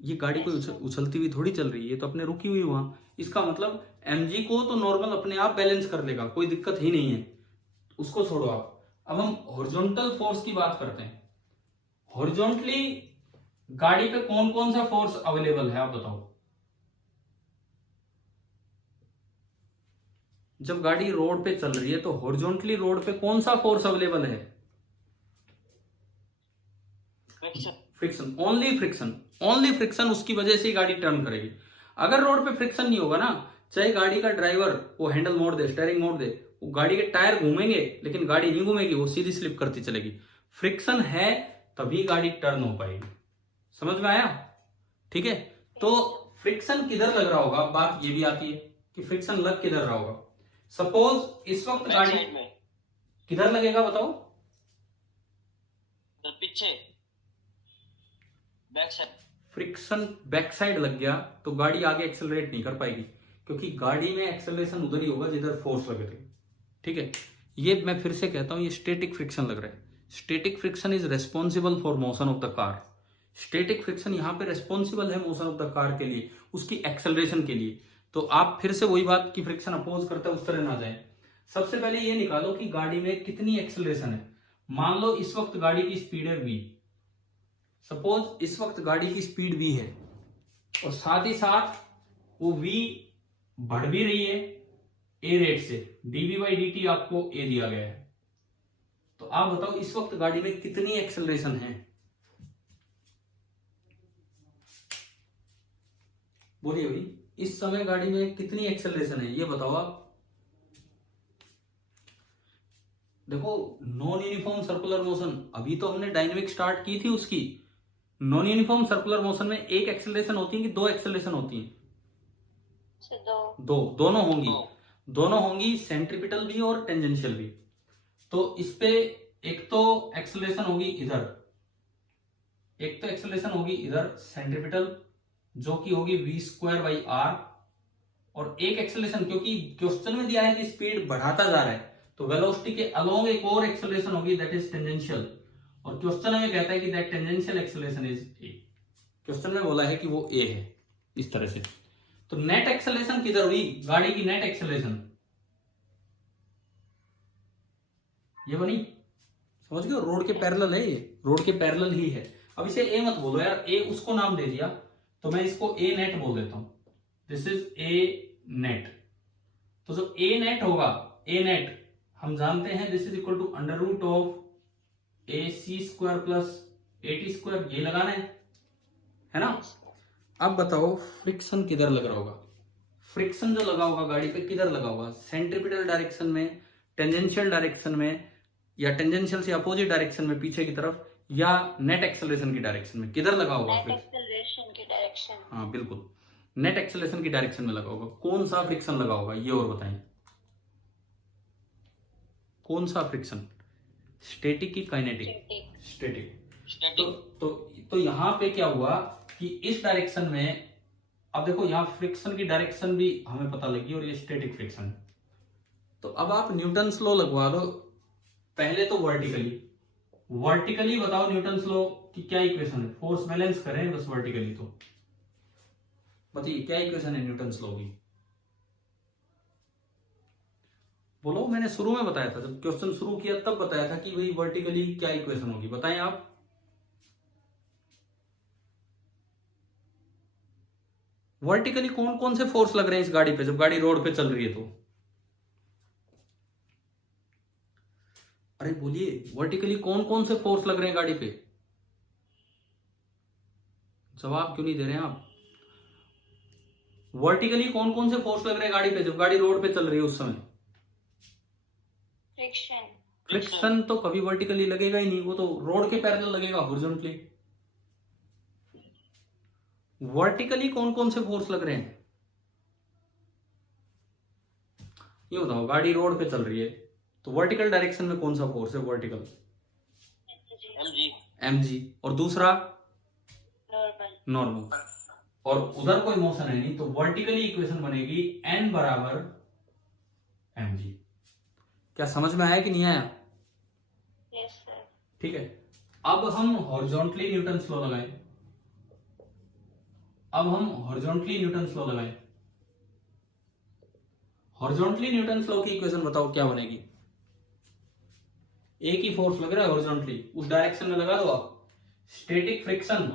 ये गाड़ी कोई उछलती हुई थोड़ी चल रही है, तो अपने रुकी हुई वहां, इसका मतलब mg को तो नॉर्मल अपने आप बैलेंस कर लेगा, कोई दिक्कत ही नहीं है, उसको छोड़ो आप। अब हम हॉरिजॉन्टल फोर्स की बात करते हैं। हॉरिजॉन्टली गाड़ी पे कौन कौन सा फोर्स अवेलेबल है आप बताओ? जब गाड़ी रोड पे चल रही है तो हॉरिजॉन्टली रोड पे कौन सा फोर्स अवेलेबल है? Friction, only friction, only friction, उसकी वजह से ही गाड़ी टर्न करेगी। अगर रोड पे फ्रिक्शन नहीं होगा ना, चाहे गाड़ी का ड्राइवर वो हैंडल मोड़ दे, स्टीयरिंग मोड़ दे, वो गाड़ी के टायर घूमेंगे लेकिन गाड़ी नहीं घूमेगी, वो सीधी स्लिप करती चलेगी। फ्रिक्शन है तभी गाड़ी टर्न हो पाएगी, समझ में आया? ठीक है, तो फ्रिक्शन किधर लग रहा होगा, बात ये भी आती है कि फ्रिक्शन लग किधर रहा होगा। सपोज इस वक्त गाड़ी किधर लगेगा बताओ? पीछे back side. Friction back side लग गया तो गाड़ी आगे एक्सेलरेट नहीं कर पाएगी, क्योंकि गाड़ी में एक्सेलरेशन उधर ही होगा जिधर फोर्स लग रही है। ठीक है, ये मैं फिर से कहता हूं, ये स्टैटिक फ्रिक्शन लग रहा है। Static friction is responsible for motion of the car. Static friction यहां पे रेस्पॉन्सिबल है मोशन ऑफ द कार के लिए, उसकी एक्सेलरेशन के लिए। तो आप फिर से वही बात की फ्रिक्शन अपोज करता है उस तरह ना जाए। सबसे पहले ये निकालो कि गाड़ी में कितनी एक्सेलरेशन है। मान लो इस वक्त गाड़ी की स्पीड है v, सपोज इस वक्त गाड़ी की स्पीड v है और साथ ही साथ वो v बढ़ भी रही है a रेट से, dv/dt आपको a दिया गया है। तो आप बताओ इस वक्त गाड़ी में कितनी एक्सेलरेशन है? बोलिए भाई, इस समय गाड़ी में कितनी एक्सेलरेशन है ये बताओ आप। देखो नॉन यूनिफॉर्म सर्कुलर मोशन, अभी तो हमने डायनेमिक स्टार्ट की थी उसकी। नॉन यूनिफॉर्म सर्कुलर मोशन में एक एक्सेलरेशन होती है कि दो एक्सेलरेशन होती है? दो, दोनों होंगी, दोनों होंगी, सेंट्रीपिटल भी और टेंजेंशियल भी। तो इस पे एक तो एक्सेलरेशन होगी इधर, एक तो एक्सेलरेशन होगी इधर सेंट्रीपिटल, जो कि होगी v²/r, और एक एक्सेलरेशन, क्योंकि क्वेश्चन में दिया है कि स्पीड बढ़ाता जा रहा है, तो वेलोसिटी के अलोंग एक और एक्सेलरेशन होगी दैट इज टेंजेंशियल, और क्वेश्चन हमें कहता है कि that tangential acceleration is a। Question में बोला है कि वो a है, इस तरह से। तो नेट एक्सेलरेशन किधर हुई, गाड़ी की नेट एक्सेलरेशन ये बनी, समझ गए? रोड के पैरेलल है, ये रोड के पैरेलल ही है। अब इसे a मत बोलो यार, a उसको नाम दे दिया तो मैं इसको a नेट बोल देता हूं। This is a net. तो जो a नेट होगा, a नेट हम जानते हैं this is equal to √of ac² plus at², ये लगाना है ना? अब बताओ फ्रिक्शन किधर लग रहा होगा? फ्रिक्शन जो लगा होगा गाड़ी पे किधर लगा होगा? सेंट्रीपिटल डायरेक्शन में, टेंजेंशियल डायरेक्शन में, या टेंजेंशियल से अपोजिट डायरेक्शन में पीछे की तरफ, या नेट एक्सेलरेशन की डायरेक्शन में? किधर लगा होगा नेट फ्रिक्शन? एक्सेलरेशन की डायरेक्शन। हाँ बिल्कुल, नेट एक्सेलरेशन की डायरेक्शन में लगा होगा। कौन सा फ्रिक्शन लगा होगा ये और बताएं, कौन सा फ्रिक्शन? स्टैटिक की काइनेटिक? स्टैटिक। तो यहाँ पे क्या हुआ कि इस डायरेक्शन में, अब देखो यहाँ फ्रिक्शन की डायरेक्शन भी हमें पता लगी और ये स्टैटिक फ्रिक्शन है। तो अब आप न्यूटन्स लॉ लगवा दो पहले तो वर्टिकली बताओ न्यूटन्स लॉ की क्या इक्वेशन है। फोर्स बैलेंस करें बस वर्टिकली, तो बताइए क्या इक्वेशन है न्यूटन्स लॉ की? बोलो, मैंने शुरू में बताया था, जब क्वेश्चन शुरू किया तब बताया था कि भाई वर्टिकली क्या इक्वेशन होगी, बताएं आप। वर्टिकली कौन कौन से फोर्स लग रहे हैं इस गाड़ी पे जब गाड़ी रोड पे चल रही है तो? अरे बोलिए, वर्टिकली कौन कौन से फोर्स लग रहे हैं गाड़ी पे? जवाब क्यों नहीं दे रहे हैं आप? वर्टिकली कौन कौन से फोर्स लग रहे हैं गाड़ी पे जब गाड़ी रोड पे चल रही है उस समय? फ्रिक्शन तो कभी वर्टिकली लगेगा ही नहीं, वो तो रोड के पैरेलल लगेगा, हॉरिजॉन्टली। वर्टिकली कौन कौन से फोर्स लग रहे हैं ये बताओ। गाड़ी रोड पे चल रही है तो वर्टिकल डायरेक्शन में कौन सा फोर्स है वर्टिकल? mg। और दूसरा नॉर्मल। और उधर कोई मोशन है नहीं, तो वर्टिकली इक्वेशन बनेगी n बराबर mg। क्या समझ में आया कि नहीं आया? Yes sir. ठीक है, अब हम हॉरिजॉन्टली न्यूटन्स लॉ लगाएं। हॉरिजॉन्टली न्यूटन्स लॉ की इक्वेशन बताओ क्या बनेगी? एक ही फोर्स लग रहा है हॉरिजॉन्टली, उस डायरेक्शन में लगा दो आप। स्टैटिक फ्रिक्शन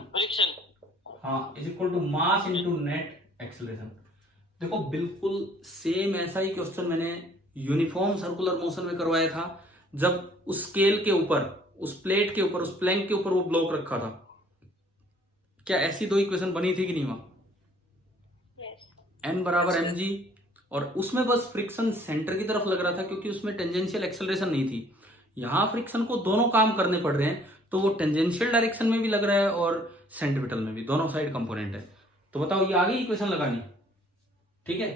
हाँ is equal to mass into net acceleration. देखो बिल्कुल सेम ऐसा ही क्वेश्चन मैंने यूनिफॉर्म सर्कुलर मोशन में करवाया था, जब उस स्केल के ऊपर, उस प्लेट के ऊपर, उस प्लैंक के ऊपर वो ब्लॉक रखा था। क्या ऐसी दो इक्वेशन बनी थी कि नहीं वहां? n बराबर mg, और उसमें बस फ्रिक्शन सेंटर की तरफ लग रहा था क्योंकि उसमें टेंजेंशियल एक्सेलरेशन नहीं थी। यहां फ्रिक्शन को दोनों काम करने पड़ रहे हैं, तो वो टेंजेंशियल डायरेक्शन में भी लग रहा है और सेंट्रिपिटल में भी, दोनों साइड कंपोनेंट है। तो बताओ ये आगे इक्वेशन लगानी, ठीक है?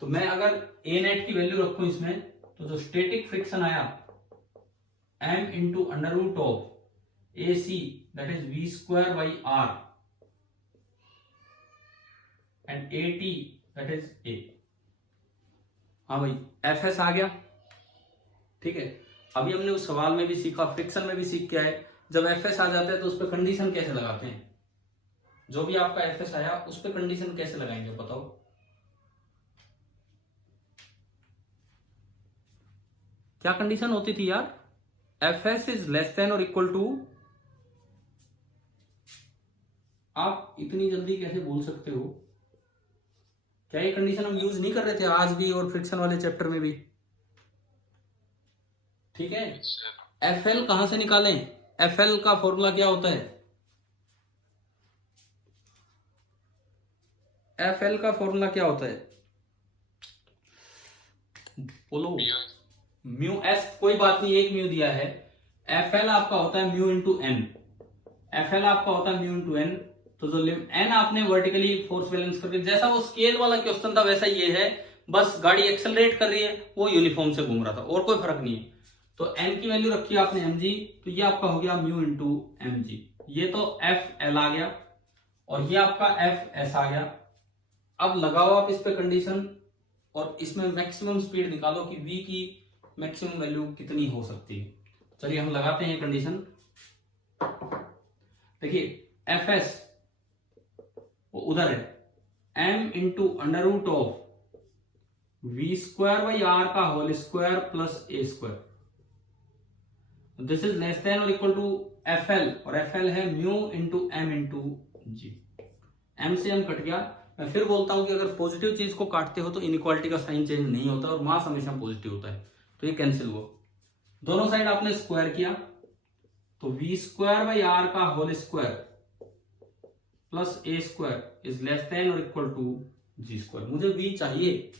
तो मैं अगर a नेट की वैल्यू रखूं इसमें, तो जो स्टैटिक फ्रिक्शन आया m into under root of AC that is v square by r and AT that is A। हाँ भाई Fs आ गया, ठीक है। अभी हमने उस सवाल में भी सीखा, फ्रिक्शन में भी सीख के आए, जब Fs आ जाता है तो उस पर कंडीशन कैसे लगाते हैं? जो भी आपका Fs आया उस पर कंडीशन कैसे लगाएंगे बताओ? क्या कंडीशन होती थी यार? Fs इज लेस देन और इक्वल टू, आप इतनी जल्दी कैसे बोल सकते हो? क्या ये कंडीशन हम यूज नहीं कर रहे थे आज भी और फ्रिक्शन वाले चैप्टर में भी? ठीक है। FL कहां से निकालें? FL का फॉर्मूला क्या होता है? FL का फॉर्मूला क्या होता है? बोलो। म्यू एस, कोई बात नहीं, एक म्यू दिया है। FL आपका होता है म्यू इंटू एन। FL आपका होता है म्यू इंटू एन। तो जो एन आपने वर्टिकली फोर्स बैलेंस करके, जैसा वो स्केल वाला क्वेश्चन था वैसा ये है, बस गाड़ी एक्सेलरेट कर रही है, वो यूनिफॉर्म से घूम रहा था, और कोई फर्क नहीं है। तो एन की वैल्यू रखी आपने mg, तो ये आपका हो गया म्यू इंटू mg। ये तो FL आ गया और ये आपका FS आ गया। अब लगाओ आप इस पे कंडीशन और इसमें मैक्सिमम स्पीड निकालो कि v की मैक्सिमम वैल्यू कितनी हो सकती है। चलिए हम लगाते हैं कंडीशन। देखिए Fs वो उधर है, m into under root of V square by are का whole square plus A square. This is less than और इक्वल टू FL, और FL है mu into m into G. m से m कट गया। मैं फिर बोलता हूं कि अगर पॉजिटिव चीज को काटते हो तो इनइक्वालिटी का साइन चेंज नहीं होता और मास हमेशा पॉजिटिव होता है, तो ये कैंसिल हुआ। दोनों साइड आपने स्क्वायर किया, तो वी स्क्वायर बाई आर का whole square plus A square is less than और इक्वल टू जी स्क्वायर। मुझे v चाहिए,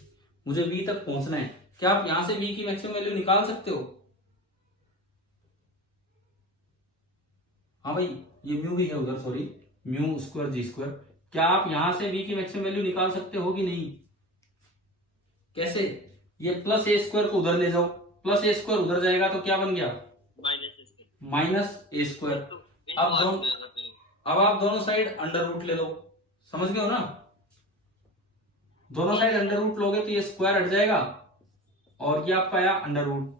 मुझे v तक पहुंचना है। क्या आप यहां से v की मैक्सिमम वैल्यू निकाल सकते हो? हाँ भाई ये म्यू भी है उधर, sorry, mu square g square. क्या आप यहां से v की मैक्सिमम वैल्यू निकाल सकते हो कि नहीं? कैसे? ये प्लस ए स्क्वायर को उधर ले जाओ, प्लस ए स्क्वायर उधर जाएगा तो क्या बन गया? Minus a square. अब आप दोनों साइड अंडर रूट ले लो, समझ गए हो ना? दोनों साइड अंडर रूट लोगे तो ये स्क्वायर हट जाएगा और ये आपका आया अंडर रूट,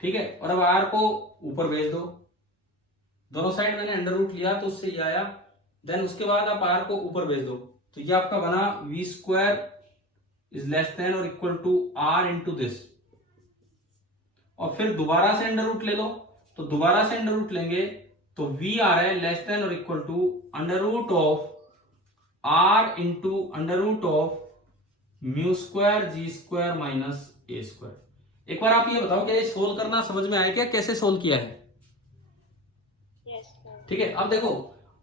ठीक है। और अब आर को ऊपर भेज दो, दोनों साइड मैंने अंडर रूट लिया तो उससे ये आया, देन उसके बाद आप आर को ऊपर भेज दो तो ये आपका बना V square is less than और equal to R into this. और फिर दोबारा से अंडर रूट ले लो, तो दोबारा से अंडर रूट लेंगे तो वी आ रहा है लेस देन और equal to under root of r into under root of mu square g square minus a square. एक बार आप ये बताओ क्या ये सोल्व करना समझ में आया क्या, कैसे सोल्व किया है? ठीक है। अब देखो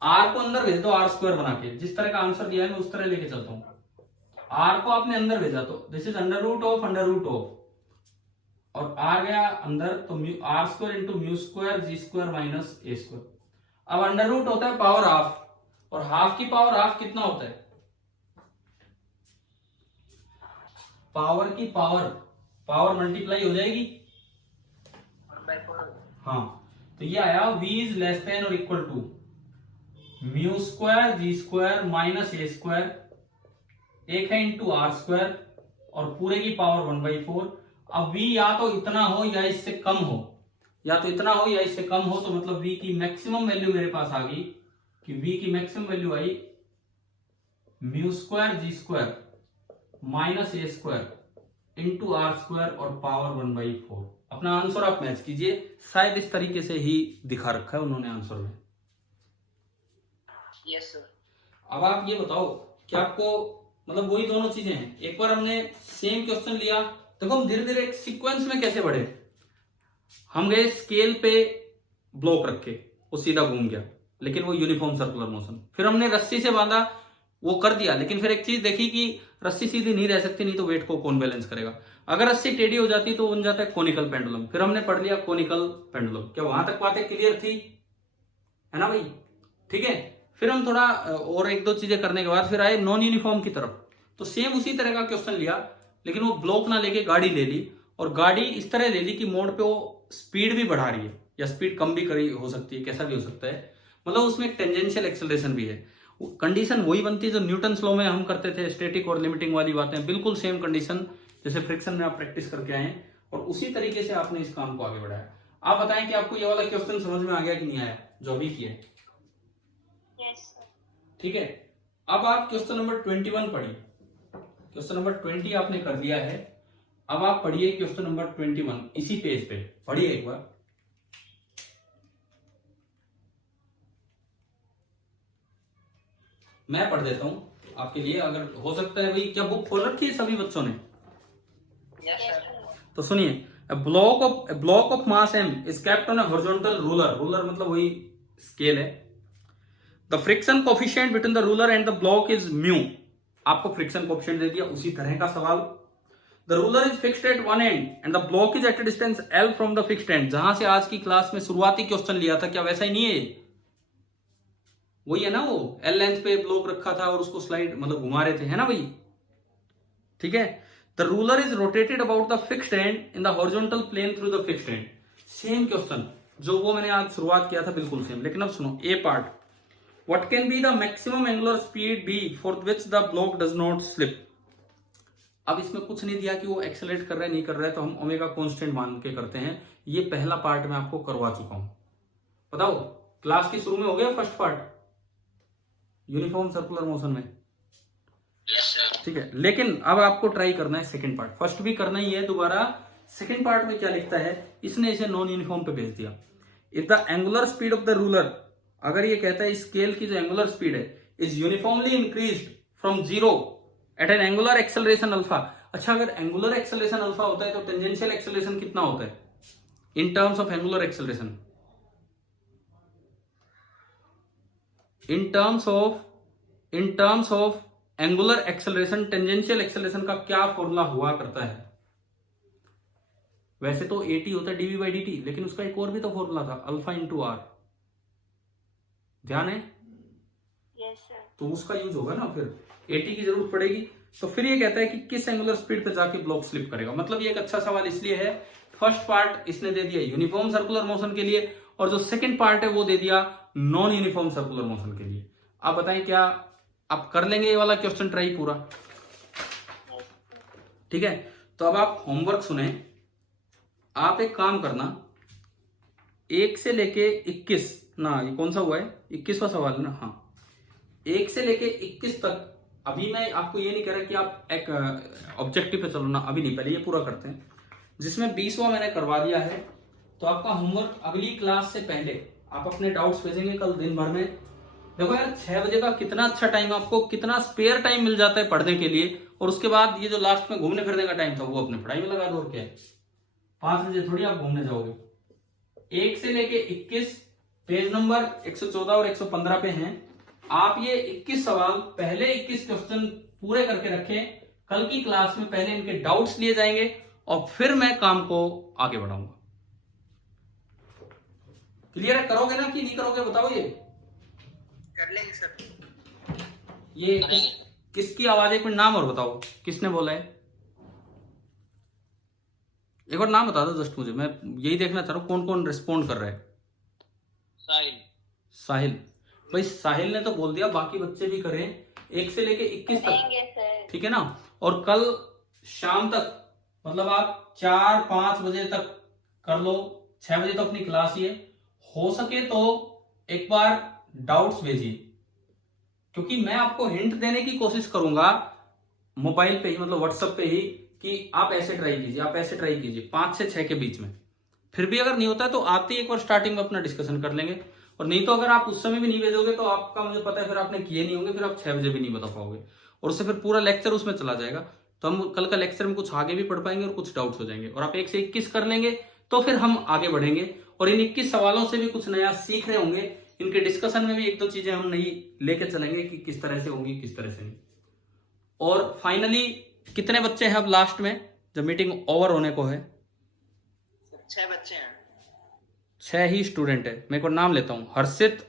आर को अंदर भेज दो आर स्क्वायर बना के, जिस तरह का आंसर दिया है मैं उस तरह लेके चलता हूं। आर को आपने अंदर भेजा तो this is under root of और आर गया अंदर तो r square into mu square g square minus a square. अब अंडर रूट होता है पावर हाफ, और हाफ की पावर हाफ कितना होता है? पावर की पावर मल्टीप्लाई हो जाएगी। 1/4। हाँ, तो ये आया v इज लेस देन और equal to mu square g square minus a square, एक है इंटू आर स्क्वायर और पूरे की पावर 1/4। अब v या तो इतना हो या इससे कम हो, या तो इतना हो या इससे कम हो, तो मतलब v की मैक्सिमम वैल्यू मेरे पास आ गई कि v की मैक्सिमम वैल्यू आई mu square g square minus a square into r square और पावर 1/4। अपना आंसर आप मैच कीजिए, शायद इस तरीके से ही दिखा रखा है उन्होंने आंसर में। Yes sir. अब आप ये बताओ कि आपको मतलब वही दोनों चीजें हैं। एक बार हमने सेम क्वेश्चन लिया, देखो हम धीरे धीरे एक सीक्वेंस में कैसे बढ़े। हम गए स्केल पे ब्लॉक रख के, वो सीधा घूम गया लेकिन वो यूनिफॉर्म सर्कुलर मोशन। फिर हमने रस्सी से बांधा, वो कर दिया, लेकिन फिर एक चीज देखी कि रस्सी सीधी नहीं रह सकती, नहीं तो वेट को कौन बैलेंस करेगा। अगर रस्सी टेढ़ी हो जाती तो बन जाता है कोनिकल पेंडुलम। फिर हमने पढ़ लिया कोनिकल पेंडुलम। क्या वहां तक बातें क्लियर थी? है ना भाई? ठीक है। फिर हम थोड़ा और एक दो चीजें करने के बाद फिर आए नॉन यूनिफॉर्म की तरफ। तो सेम उसी तरह का क्वेश्चन लिया, लेकिन वो ब्लॉक ना लेके गाड़ी ले ली, और गाड़ी इस तरह ले ली कि मोड़ पे वो स्पीड भी बढ़ा रही है या स्पीड कम भी करी हो सकती है, कैसा भी हो सकता है। मतलब उसमें एक टेंजेंशियल एक्सेलरेशन भी है। कंडीशन वही बनती है जो न्यूटन लॉ में हम करते थे, स्टैटिक और लिमिटिंग वाली बातें, बिल्कुल सेम कंडीशन जैसे फ्रिक्शन में आप प्रैक्टिस करके आए, और उसी तरीके से आपने इस काम को आगे बढ़ाया। आप बताएं कि आपको ये वाला क्वेश्चन समझ में आ गया कि नहीं आया जो अभी किया है? ठीक है। अब आप क्वेश्चन नंबर 21 पढ़िए। क्वेश्चन नंबर 20 आपने कर दिया है, अब आप पढ़िए क्वेश्चन नंबर 21 इसी पेज पे पढ़िए एक बार। मैं पढ़ देता हूं आपके लिए, अगर हो सकता है। भाई क्या बुक खोल रखी है सभी बच्चों ने? Yes sir. तो सुनिए, block of mass m is kept on a horizontal ruler. Ruler मतलब वही स्केल है। The friction coefficient between the ruler and the block is mu. आपको फ्रिक्शन कोफिशिएंट दे दिया, उसी तरह का सवाल। The ruler is fixed at one and and the block is at a distance l from the fixed and. जहां से आज की क्लास में शुरुआती क्वेश्चन लिया था, क्या वैसा ही नहीं है? वही है ना, वो एल लेंथ पे ब्लॉक रखा था और उसको स्लाइड मतलब घुमा रहे थे, है ना भाई? ठीक है। The ruler is rotated about the fixed end in the horizontal plane through the fixed end. Same question जो वो मैंने आज शुरुआत किया था, बिल्कुल सेम। लेकिन अब सुनो A part. What can be the maximum angular speed be for which the block does not slip. अब इसमें कुछ नहीं दिया कि वो एक्सेलरेट कर रहा है नहीं कर रहा है, तो हम ओमेगा कांस्टेंट मान के करते हैं। ये पहला पार्ट मैं आपको करवा चुका हूं। बताओ क्लास के शुरू में हो गया first part uniform circular motion में? ठीक है। लेकिन अब आपको ट्राई करना है सेकंड पार्ट। फर्स्ट भी करना ही है दोबारा। सेकंड पार्ट में क्या लिखता है, इसने इसे नॉन यूनिफॉर्म पे भेज दिया। If the angular speed of the ruler, अगर ये कहता है स्केल की जो एंगुलर स्पीड है is uniformly increased from 0 at an angular acceleration alpha. अच्छा, अगर एंगुलर एक्सेलरेशन अल्फा होता है तो टेंजेंशियल एक्सेलरेशन कितना होता है in terms of angular acceleration? In terms of angular acceleration, tangential acceleration का क्या फॉर्मूला हुआ करता है? वैसे तो AT होता है dv/dt, लेकिन उसका एक और भी तो फॉर्मूला था, अल्फा इंटू आर। ध्यान है? Yes sir. तो उसका यूज होगा ना, फिर एटी की जरूरत पड़ेगी। तो फिर ये कहता है कि किस एंगुलर स्पीड पे जाके ब्लॉक स्लिप करेगा। मतलब ये एक अच्छा सवाल इसलिए है, फर्स्ट पार्ट इसने दे दिया यूनिफॉर्म सर्कुलर मोशन के लिए, और जो सेकंड पार्ट है वो दे दिया नॉन यूनिफॉर्म सर्कुलर मोशन के लिए। आप बताएं क्या आप कर लेंगे ये वाला क्वेश्चन ट्राई पूरा? ठीक है, तो अब आप होमवर्क सुने। आप एक काम करना, 1 से लेके 21 ना, ये कौन सा हुआ है, 21वां सवाल है ना? हाँ, 1 से लेके 21 तक। अभी मैं आपको ये नहीं कह रहा कि आप एक ऑब्जेक्टिव पे चलो ना, अभी नहीं, पहले ये पूरा करते हैं। जिसमें 20वां मैंने करवा दिया है, तो आपका होमवर्क अगली क्लास से पहले आप अपने डाउट्स भेजेंगे कल दिन भर में। देखो यार, 6 बजे का कितना अच्छा टाइम, आपको कितना स्पेयर टाइम मिल जाता है पढ़ने के लिए, और उसके बाद ये जो लास्ट में घूमने फिरने का टाइम था वो अपने पढ़ाई में लगा दो। और क्या है, 5 बजे थोड़ी आप घूमने जाओगे। 1 से लेके 21 पेज नंबर 114 और 115 पे हैं। आप ये 21 सवाल, पहले 21 क्वेश्चन पूरे करके रखें। कल की क्लास में पहले इनके डाउट्स लिए जाएंगे और फिर मैं काम को आगे बढ़ाऊंगा। क्लियर है? करोगे ना कि नहीं करोगे, बताओ। ये कर लेंगे सर। ये किसकी आवाज है? एक मिनट, नाम और बताओ, किसने बोला है? एक बार नाम बता दो जस्ट मुझे, मैं यही देखना चाह रहा हूं कौन कौन रिस्पॉन्ड कर रहा है। साहिल भाई, साहिल ने तो बोल दिया, बाकी बच्चे भी करें 1 से लेके 21 तक, ठीक है ना? और कल शाम तक, मतलब आप 4-5 बजे तक कर लो, 6 बजे तो अपनी क्लास ही है। हो सके तो एक बार डाउट्स भेजिए, क्योंकि मैं आपको हिंट देने की कोशिश करूंगा मोबाइल पे ही, मतलब व्हाट्सएप पे ही, कि आप ऐसे ट्राई कीजिए, आप ऐसे ट्राई कीजिए 5 से 6 के बीच में। फिर भी अगर नहीं होता है तो आते ही एक बार स्टार्टिंग में अपना डिस्कशन कर लेंगे। और नहीं तो अगर आप उस समय भी नहीं भेजोगे तो आपका, मुझे पता है, फिर आपने किए नहीं होंगे, फिर आप 6 बजे भी नहीं बता पाओगे, और उससे फिर पूरा लेक्चर उसमें चला जाएगा। तो हम कल का लेक्चर में कुछ आगे भी पढ़ पाएंगे और कुछ डाउट्स हो जाएंगे। और आप 1 से 21 कर लेंगे तो फिर हम आगे बढ़ेंगे, और इन 21 सवालों से भी कुछ नया सीख रहे होंगे। इनके डिस्कशन में भी 1-2 चीजें हम नई लेके चलेंगे कि किस तरह से होंगी, किस तरह से नहीं। और फाइनली कितने बच्चे हैं अब लास्ट में जब मीटिंग ओवर होने को है? 6 बच्चे हैं। 6 ही स्टूडेंट है। मैं एक बार नाम लेता हूं, हर्षित,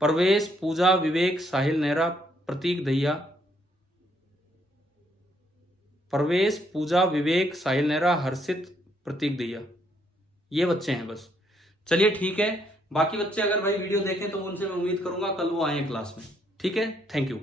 परवेश, पूजा, विवेक, साहिल नेहरा, प्रतीक दहिया। परवेश, पूजा, विवेक, साहिल नेहरा, हर्षित, प्रतीक दहिया, ये बच्चे हैं बस। चलिए ठीक है, बाकी बच्चे अगर भाई वीडियो देखें तो उनसे मैं उम्मीद करूंगा कल वो आए क्लास में। ठीक है, थैंक यू।